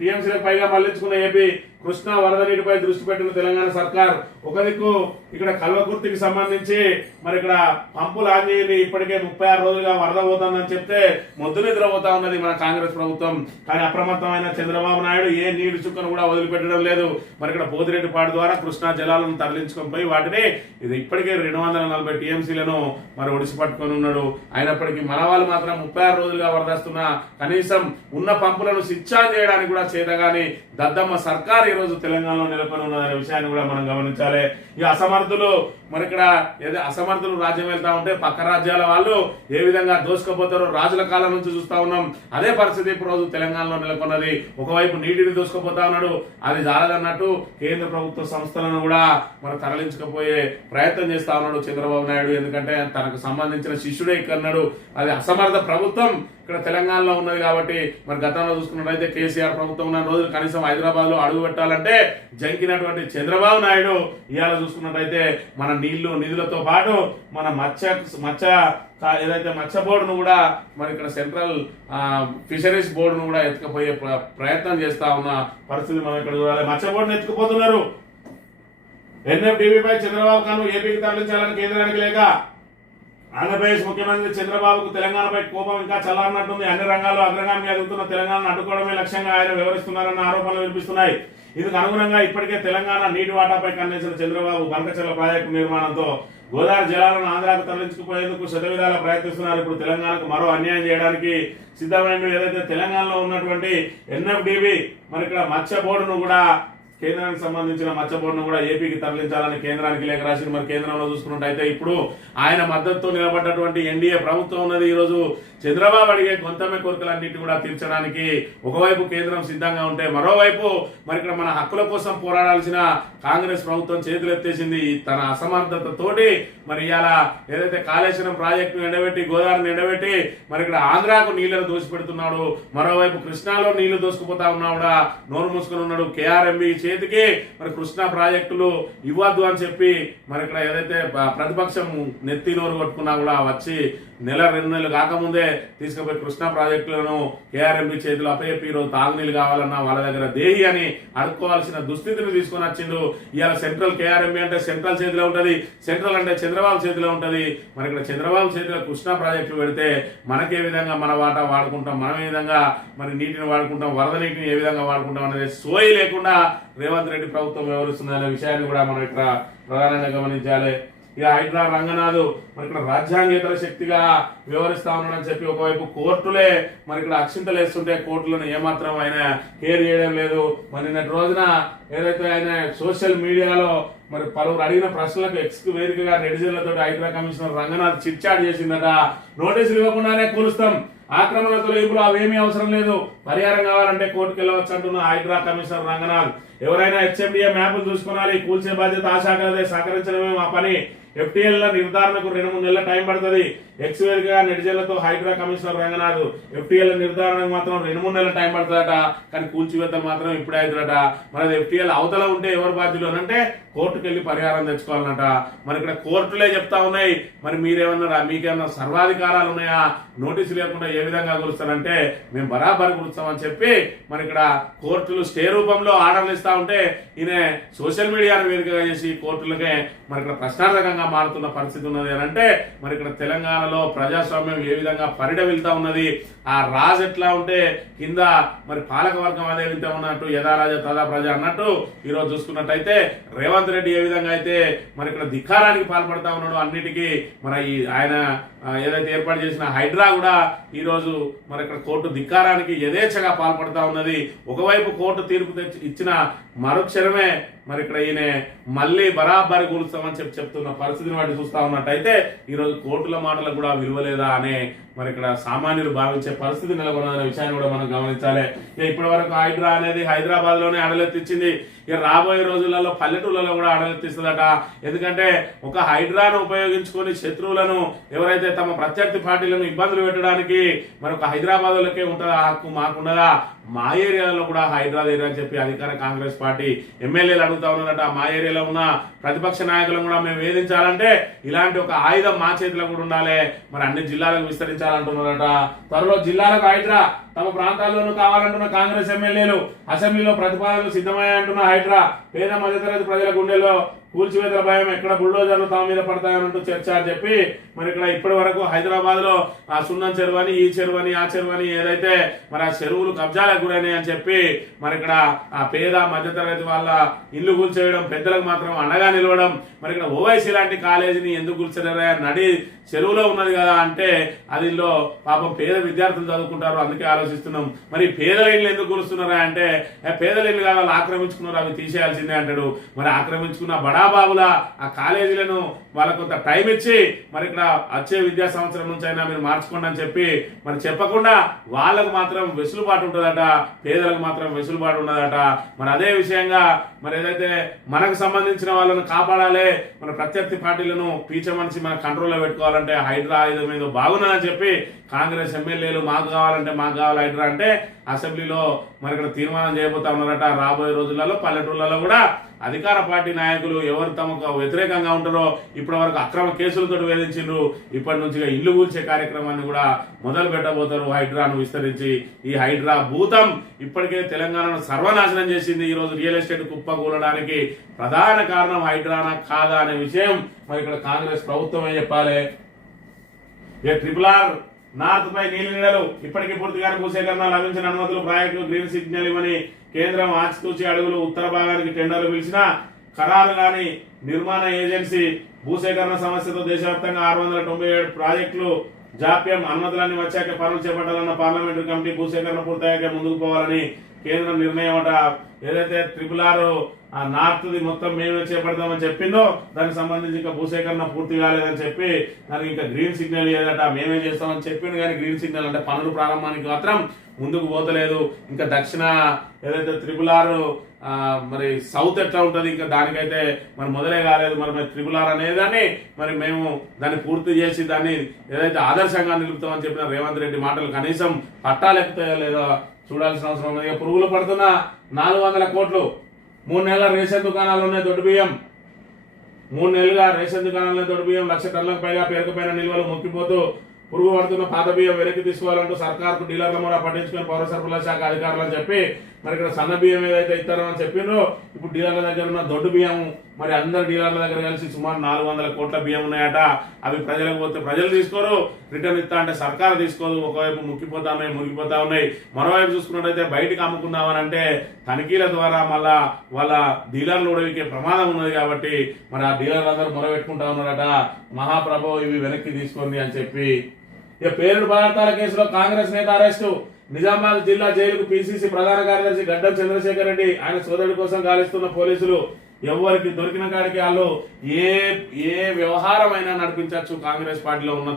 టీఎంసీలకు పైగా మళ్లించుకున్న ఏపీ కృష్ణా వరద నీటిపై దృష్టి పెట్టిన తెలంగాణ సర్కార్ ఒక దిక్కు ఇక్కడ కల్వకుర్తికి సంబంధించి మరి ఇక్కడ పంపులు ఆన్ చేయండి, ఇప్పటికే 36 రోజులుగా వరద పోతుందని చెప్తే మొద్దు నిద్రపోతా ఉన్నది మన కాంగ్రెస్ ప్రభుత్వం. కానీ అప్రమత్తమైన చంద్రబాబు నాయుడు ఏ నీటి చుక్కను కూడా వదిలిపెట్టడం లేదు. మరి ఇక్కడ పోతిరెడ్డిపాడు ద్వారా కృష్ణా జలాలను తరలించుకొని పోయి వాటిని ఇది ఇప్పటికే 240 టీఎంసీలను మరి ఒడిసి పట్టుకొని ఉన్నాడు. అయినప్పటికీ మన వాళ్ళు మాత్రం 36 రోజులుగా వరదస్తున్న కనీసం ఉన్న పంపులను స్విచ్ ఆన్ చేయడానికి కూడా చేతగాని దద్దమ్మ సర్కార్ ఈ రోజు తెలంగాణలో నెలకొని ఉన్నదనే విషయాన్ని కూడా మనం గమనించాలి. ఈ అసమర్థులు మరి ఇక్కడ ఏదో అసమర్థులు రాజ్యం వెళ్తా ఉంటే పక్క రాజ్యాల వాళ్ళు ఏ విధంగా దోసుకుపోతారో రాజుల కాలం నుంచి చూస్తా ఉన్నాం. అదే పరిస్థితి ఇప్పుడు రోజు తెలంగాణలో నెలకొన్నది. ఒకవైపు నీటిని దోసుకుపోతా ఉన్నాడు, అది జాలదన్నట్టు కేంద్ర ప్రభుత్వ సంస్థలను కూడా మరి తరలించకపోయే ప్రయత్నం చేస్తా ఉన్నాడు చంద్రబాబు నాయుడు. ఎందుకంటే తనకు సంబంధించిన శిష్యుడే ఇక్కడ అది అసమర్థ ప్రభుత్వం ఇక్కడ తెలంగాణలో ఉన్నది. కాబట్టి మరి గతంలో చూసుకున్నట్లయితే కేసీఆర్ ప్రభుత్వం ఉన్న రోజులు కనీసం హైదరాబాద్ లో అడుగు పెట్టాలంటే జంకినటువంటి చంద్రబాబు నాయుడు ఇవాళ చూసుకున్నట్లయితే మన నిధులతో పాటు మన ఏదైతే మత్స్య బోర్డును కూడా మరి ఇక్కడ సెంట్రల్ ఫిషరీస్ బోర్డును కూడా ఎత్తుకపోయే ప్రయత్నం చేస్తా ఉన్న పరిస్థితి మనం ఇక్కడ చూడాలి. మత్స్య బోర్డును ఎత్తుకుపోతున్నారు. ఎన్ఎఫ్డిబిపై చంద్రబాబు కాను ఏపీకి తరలించాలని కేంద్రానికి లేక ఆంధ్రప్రదేశ్ ముఖ్యమంత్రి చంద్రబాబుకు తెలంగాణపై కోపం ఇంకా చల్లారినట్టుంది. అన్ని రంగాల్లో అగ్రగామి ఎదుగుతున్న తెలంగాణను అడ్డుకోవడమే లక్ష్యంగా ఆయన వ్యవహరిస్తున్నారన్న ఆరోపణలు వినిపిస్తున్నాయి. ఇందుకు అనుగుణంగా ఇప్పటికే తెలంగాణ నీటి వాటాపై ఖండించిన చంద్రబాబు బంకచర్ల ప్రాజెక్టు నిర్మాణంతో గోదావరి జలాలను ఆంధ్రాకు తరలించుకుపోయేందుకు శతవిధాల ప్రయత్నిస్తున్నారు. ఇప్పుడు తెలంగాణకు మరో అన్యాయం చేయడానికి సిద్ధమైన ఏదైతే తెలంగాణలో ఉన్నటువంటి ఎన్ఎఫ్డిబి మరి ఇక్కడ మత్స్య బోర్డును కూడా కేంద్రానికి సంబంధించిన మత్స్య బోర్డును కూడా ఏపీకి తరలించాలని కేంద్రానికి లేఖ రాసి మరి కేంద్రంలో చూసుకున్నట్టయితే ఇప్పుడు ఆయన మద్దతుతో నిలబడ్డటువంటి ఎన్డీఏ ప్రభుత్వం ఉన్నది. ఈ రోజు చంద్రబాబు అడిగే గొంతమ్మ కోరికలన్నింటి కూడా తీర్చడానికి ఒకవైపు కేంద్రం సిద్ధంగా ఉంటే మరోవైపు మరి ఇక్కడ మన హక్కుల కోసం పోరాడాల్సిన కాంగ్రెస్ ప్రభుత్వం చేతులెత్తేసింది. తన అసమర్థతతోటి మరి ఇవాళ ఏదైతే కాళేశ్వరం ప్రాజెక్టును ఎండబెట్టి గోదావరిని ఎండబెట్టి మరి ఇక్కడ ఆంధ్రాకు నీళ్లను దోసిపెడుతున్నాడు, మరోవైపు కృష్ణాలో నీళ్లు దోసుకుపోతా ఉన్నా కూడా నోరు మూసుకుని ఉన్నాడు. కేఆర్ఎంబి చేతికి మరి కృష్ణా ప్రాజెక్టులు ఇవ్వద్దు అని చెప్పి మరి ఇక్కడ ఏదైతే ప్రతిపక్షం నెత్తి నోరు కొట్టుకున్నా కూడా వచ్చి 1-2 నెలలు కాకముందే తీసుకుపోయి కృష్ణా ప్రాజెక్టులను కేఆర్ఎంబి చేతిలో అప్పచెప్పి ఈరోజు తాగునీళ్ళు కావాలన్నా వాళ్ళ దగ్గర దేహి అని అడుక్కోవాల్సిన దుస్థితిని తీసుకొని వచ్చిండు. ఇవాళ సెంట్రల్ కేఆర్ఎంబి అంటే సెంట్రల్ చేతిలో ఉంటది, సెంట్రల్ అంటే చంద్రబాబు చేతిలో ఉంటది. మరి ఇక్కడ చంద్రబాబు చేతిలో కృష్ణా ప్రాజెక్టులు పెడితే మనకే విధంగా మన వాటా వాడుకుంటాం, మనం ఏ విధంగా మరి నీటిని వాడుకుంటాం, వరద నీటిని ఏ విధంగా వాడుకుంటాం అనేది సోయి లేకుండా రేవంత్ రెడ్డి ప్రభుత్వం వ్యవహరిస్తుంది అనే విషయాన్ని కూడా మనం ఇక్కడ ప్రధానంగా గమనించాలి. ఇక హైడ్రా రంగనాథ్ మరి ఇక్కడ రాజ్యాంగేతర శక్తిగా వ్యవహరిస్తా ఉన్నాడని చెప్పి ఒకవైపు కోర్టులే మరి ఇక్కడ అక్షింతలు వేస్తుంటే కోర్టులను ఏమాత్రం ఆయన కేర్ చేయడం లేదు. మరి నిన్నటి రోజున ఏదైతే ఆయన సోషల్ మీడియాలో మరి పలువురు అడిగిన ప్రశ్నలకు ఎక్స్కు వేదికగా నెటిజన్లతో హైడ్రా కమిషనర్ రంగనాథ్ చిట్చాట్ చేసిందట. నోటీసులు ఇవ్వకుండానే కూలుస్తాం, ఆక్రమణ తొలగింపులు అవేమీ అవసరం లేదు, పరిహారం కావాలంటే కోర్టుకు వెళ్ళవచ్చు అంటున్న హైడ్రా కమిషనర్ రంగనాథ్. ఎవరైనా హెచ్ఎండిఏ మ్యాపులు చూసుకోవాలి, కూల్చే బాధ్యత ఆ శాఖలదే, సహకరించడమే మా పని. FTL నిర్ధారణకు 2-3 నెలల టైం పడుతుంది. ఎక్స్వేర్ గా నెటిజన్లతో హైడ్రా కమిషనర్ రంగనాథ్ FTL నిర్ధారణకు మాత్రం 2-3 నెలల టైం పడుతుందట. కానీ కూల్చివేతలు మాత్రం ఇప్పుడే అవుతుందట. మరి FTL అవతల ఉంటే ఎవరు బాధ్యులు అంటే కోర్టుకు వెళ్ళి పరిహారం తెచ్చుకోవాలన్నట. మరి ఇక్కడ కోర్టులే చెప్తా ఉన్నాయి. మరి మీరేమన్నారా, మీకేమన్నా సర్వాధికారాలు ఉన్నాయా? నోటీసు లేకుండా ఏ విధంగా కూలుస్తారంటే మేము బరాబర్ కూలుస్తామని చెప్పి మరి ఇక్కడ కోర్టులు స్టే రూపంలో ఆర్డర్లు ఇస్తా ఉంటే ఈయన సోషల్ మీడియాను వేదికగా చేసి కోర్టులకే మరి ఇక్కడ ప్రశ్నార్థకంగా మారుతున్న పరిస్థితి ఉన్నది అని అంటే మరి ఇక్కడ తెలంగాణలో ప్రజాస్వామ్యం ఏ విధంగా పరిడవిల్తా ఉన్నది. ఆ రాజు ఎట్లా ఉంటే కింద మరి పాలక వర్గం అదే విధంగా ఉన్నట్టు యథా రాజ తదా ప్రజ అన్నట్టు ఈరోజు చూసుకున్నట్టయితే రేవంత్ రెడ్డి ఏ విధంగా అయితే మరి ఇక్కడ ధిక్కారానికి పాల్పడతా ఉన్నాడు అన్నిటికీ మరి ఆయన ఏదైతే ఏర్పాటు చేసిన హైడ్రా కూడా ఈ రోజు మరి ఇక్కడ కోర్టు ధిక్కారానికి యథేచ్ఛగా పాల్పడతా ఉన్నది. ఒకవైపు కోర్టు తీర్పు ఇచ్చిన మరుక్షణమే మరి ఇక్కడ ఈయన మళ్ళీ బరాబరి కూలుస్తామని చెప్తున్న పరిస్థితిని బట్టి చూస్తా ఉన్నట్టయితే ఈరోజు కోర్టుల మాటలకు కూడా విలువలేదా అనే మరి ఇక్కడ సామాన్యులు భావించే పరిస్థితి నెలకొన్నదనే విషయాన్ని కూడా మనం గమనించాలి. ఇప్పటి వరకు హైడ్రా అనేది హైదరాబాద్ లోనే అడలెత్తిచ్చింది. ఇక రాబోయే రోజులలో పల్లెటూళ్ళలో కూడా అడలెత్తిస్తుందట. ఎందుకంటే ఒక హైడ్రాను ఉపయోగించుకొని శత్రువులను ఎవరైతే తమ ప్రత్యర్థి పార్టీలను ఇబ్బందులు పెట్టడానికి మరి ఒక హైదరాబాద్ లోకే ఉంటుందా హక్కు, మాకుండదా? మా ఏరియాలో కూడా హైడ్రా దగ్గర అని చెప్పి అధికార కాంగ్రెస్ పార్టీ ఎమ్మెల్యేలు అడుగుతా ఉన్నారట. మా ఏరియాలో ఉన్న ప్రతిపక్ష నాయకులను కూడా మేము వేధించాలంటే ఇలాంటి ఒక ఆయుధం మా చేతిలో కూడా ఉండాలి, మరి అన్ని జిల్లాలకు విస్తరించాలంటున్నారట. త్వరలో జిల్లాలకు హైడ్రా తమ ప్రాంతాల్లోనూ కావాలంటున్న కాంగ్రెస్ ఎమ్మెల్యేలు అసెంబ్లీలో ప్రతిపాదనలు సిద్ధమయ్యాయంటున్న హైడ్రా పేద మధ్యతరగతి ప్రజల గుండెల్లో కూల్చివేతల భయం, ఎక్కడ బుల్డోజర్లు తమ మీద పడతాయనంటూ చర్చ అని చెప్పి మరి ఇక్కడ ఇప్పటి వరకు హైదరాబాద్ లో ఆ సున్నం చెరువు అని, ఈ చెరువు అని, ఆ చెరువు అని ఏదైతే మరి ఆ చెరువులు కబ్జాలకు గురైనాయి అని చెప్పి మరి ఇక్కడ ఆ పేద మధ్యతరగతి వాళ్ళ ఇల్లు కూల్చేయడం, పెద్దలకు మాత్రం అండగా నిలవడం. మరి ఇక్కడ ఓవైసీ లాంటి కాలేజీని ఎందుకు కూల్చలేరా? నడి చెరువులో ఉన్నది కదా అంటే అదిలో పాపం పేద విద్యార్థులు చదువుకుంటారు, అందుకే ఆలోచిస్తున్నాం. మరి పేదల ఇల్లు ఎందుకు కూలుస్తున్నారా అంటే పేదల ఇల్లు కాదు, వాళ్ళు ఆక్రమించుకున్నారు, అవి తీసేయాల్సిందే అంటాడు. మరి ఆక్రమించుకున్న బడాబాబుల ఆ కాలేజీలను వాళ్ళకు కొంత టైం ఇచ్చి మరి ఇక్కడ వచ్చే విద్యా సంవత్సరం నుంచి అయినా మీరు మార్చుకోండి అని చెప్పి మరి చెప్పకుండా వాళ్ళకు మాత్రం వెసులుబాటు ఉంటుందట, పేదలకు మాత్రం వెసులుబాటు ఉండదట. మరి అదే విషయంగా మరి ఏదైతే మనకు సంబంధించిన వాళ్ళను కాపాడాలి, మన ప్రత్యర్థి పార్టీలను పీచ మనిషి మన కంట్రోల్లో పెట్టుకోవాలంటే హైడ్రా ఆయుధం ఏదో బాగున్నదని చెప్పి కాంగ్రెస్ ఎమ్మెల్యేలు మాకు కావాలంటే మాకు కావాలి హైడ్రా అంటే అసెంబ్లీలో మరి ఇక్కడ తీర్మానం చేయబోతా ఉన్నారట. రాబోయే రోజులలో పల్లెటూళ్ళలో కూడా అధికార పార్టీ నాయకులు ఎవరు తమకు వ్యతిరేకంగా ఉంటారో ఇప్పటి వరకు అక్రమ కేసులతో వేధించిండ్రు, ఇప్పటి నుంచి ఇల్లు కూల్చే కార్యక్రమాన్ని కూడా మొదలు పెట్టబోతారు హైడ్రాను విస్తరించి. ఈ హైడ్రా భూతం ఇప్పటికే తెలంగాణను సర్వనాశనం చేసింది. ఈ రోజు రియల్ ఎస్టేట్ కుప్పకూలడానికి ప్రధాన కారణం హైడ్రానా కాదా అనే విషయం మరి ఇక్కడ కాంగ్రెస్ ప్రభుత్వమే చెప్పాలి. RRR నార్త్ పై నీళ్లు ఇప్పటికీ పూర్తిగా భూసేకరణ లభించిన అనుమతులు ప్రాజెక్టు గ్రీన్ సిగ్నల్ ఇవ్వని కేంద్రం ఆచితూచి అడుగులు, ఉత్తర భాగానికి టెండర్లు పిలిచిన ఖరారు గాని నిర్మాణ ఏజెన్సీ భూసేకరణ సమస్యతో దేశవ్యాప్తంగా 697 ప్రాజెక్టులు జాప్యం, అనుమతులన్నీ వచ్చాక పనులు చేపట్టాలన్న పార్లమెంటరీ కమిటీ భూసేకరణ పూర్తయ్యాక ముందుకు పోవాలని కేంద్రం నిర్ణయం అట. ఏదైతే RRR ఆ నార్త్ ది మొత్తం మేమే చేపడతామని చెప్పిందో దానికి సంబంధించి ఇంకా భూసేకరణ పూర్తి కాలేదని చెప్పి దానికి ఇంకా గ్రీన్ సిగ్నల్ ఏదట మేమే చేస్తామని చెప్పింది. కానీ గ్రీన్ సిగ్నల్ అంటే పనులు ప్రారంభానికి మాత్రం ముందుకు పోతలేదు. ఇంకా దక్షిణ ఏదైతే RRR మరి సౌత్ ఎట్లా ఉంటది, ఇంకా దానికైతే మరి మొదలే కాలేదు. మరి RRR అనేదాన్ని మరి మేము దాన్ని పూర్తి చేసి దాన్ని ఏదైతే ఆదర్శంగా నిలుపుతామని చెప్పిన రేవంత్ రెడ్డి మాటలు కనీసం పట్టాలెక్కుతాయో లేదో చూడాల్సిన అవసరం ఉంది. పురుగులు పడుతున్న 400 కోట్లు, 3 నెలల రేషన్ దుకాణాల్లోనే దొడ్డు బియ్యం, 3 నెలలుగా రేషన్ దుకాణాల్లో దొడ్డు బియ్యం 1,00,000 టన్నులకు పైగా పేరుకుపోయిన నిల్వలు ముక్కిపోతూ పురుగు పడుతున్న పాత బియ్యం వెనక్కి తీసుకోవాలంటూ సర్కార్కు డీలర్ల కూడా పట్టించుకొని పౌర సరఫరాల శాఖ అధికారులు అని చెప్పి మరి ఇక్కడ సన్న బియ్యం ఏదైతే ఇస్తారో అని చెప్పిండ్రో ఇప్పుడు డీలర్ల దగ్గర ఉన్న దొడ్డు బియ్యం మరి అందరు డీలర్ల దగ్గర కలిసి సుమారు 400 కోట్ల బియ్యం ఉన్నాయట. అవి ప్రజలకు పోతే ప్రజలు తీసుకోరు, రిటర్న్ ఇస్తా అంటే సర్కారు తీసుకోదు. ఒకవైపు ముక్కిపోతా ఉన్నాయి, మురిగిపోతా ఉన్నాయి. మరోవైపు చూసుకున్నట్టయితే బయటకు అమ్ముకుందామని అంటే తనిఖీల ద్వారా మళ్ళా వాళ్ళ డీలర్లు ఉడవికే ప్రమాదం ఉన్నది. కాబట్టి మరి ఆ డీలర్లు అందరూ మొరబెట్టుకుంటా ఉన్నారట, మహాప్రభు ఇవి వెనక్కి తీసుకోండి అని చెప్పి. ఇక పేలుడు పదార్థాల కేసులో కాంగ్రెస్ నేత అరెస్టు, నిజామాబాద్ జిల్లా జైలుకు పిసిసి ప్రధాన కార్యదర్శి గడ్డం చంద్రశేఖర్ రెడ్డి ఆయన సోదరుడి కోసం గాలిస్తున్న పోలీసులు ఎవరికి దొరికిన కాడికి వాళ్ళు ఏ వ్యవహారం అయినా నడిపించవచ్చు. కాంగ్రెస్ పార్టీలో ఉన్న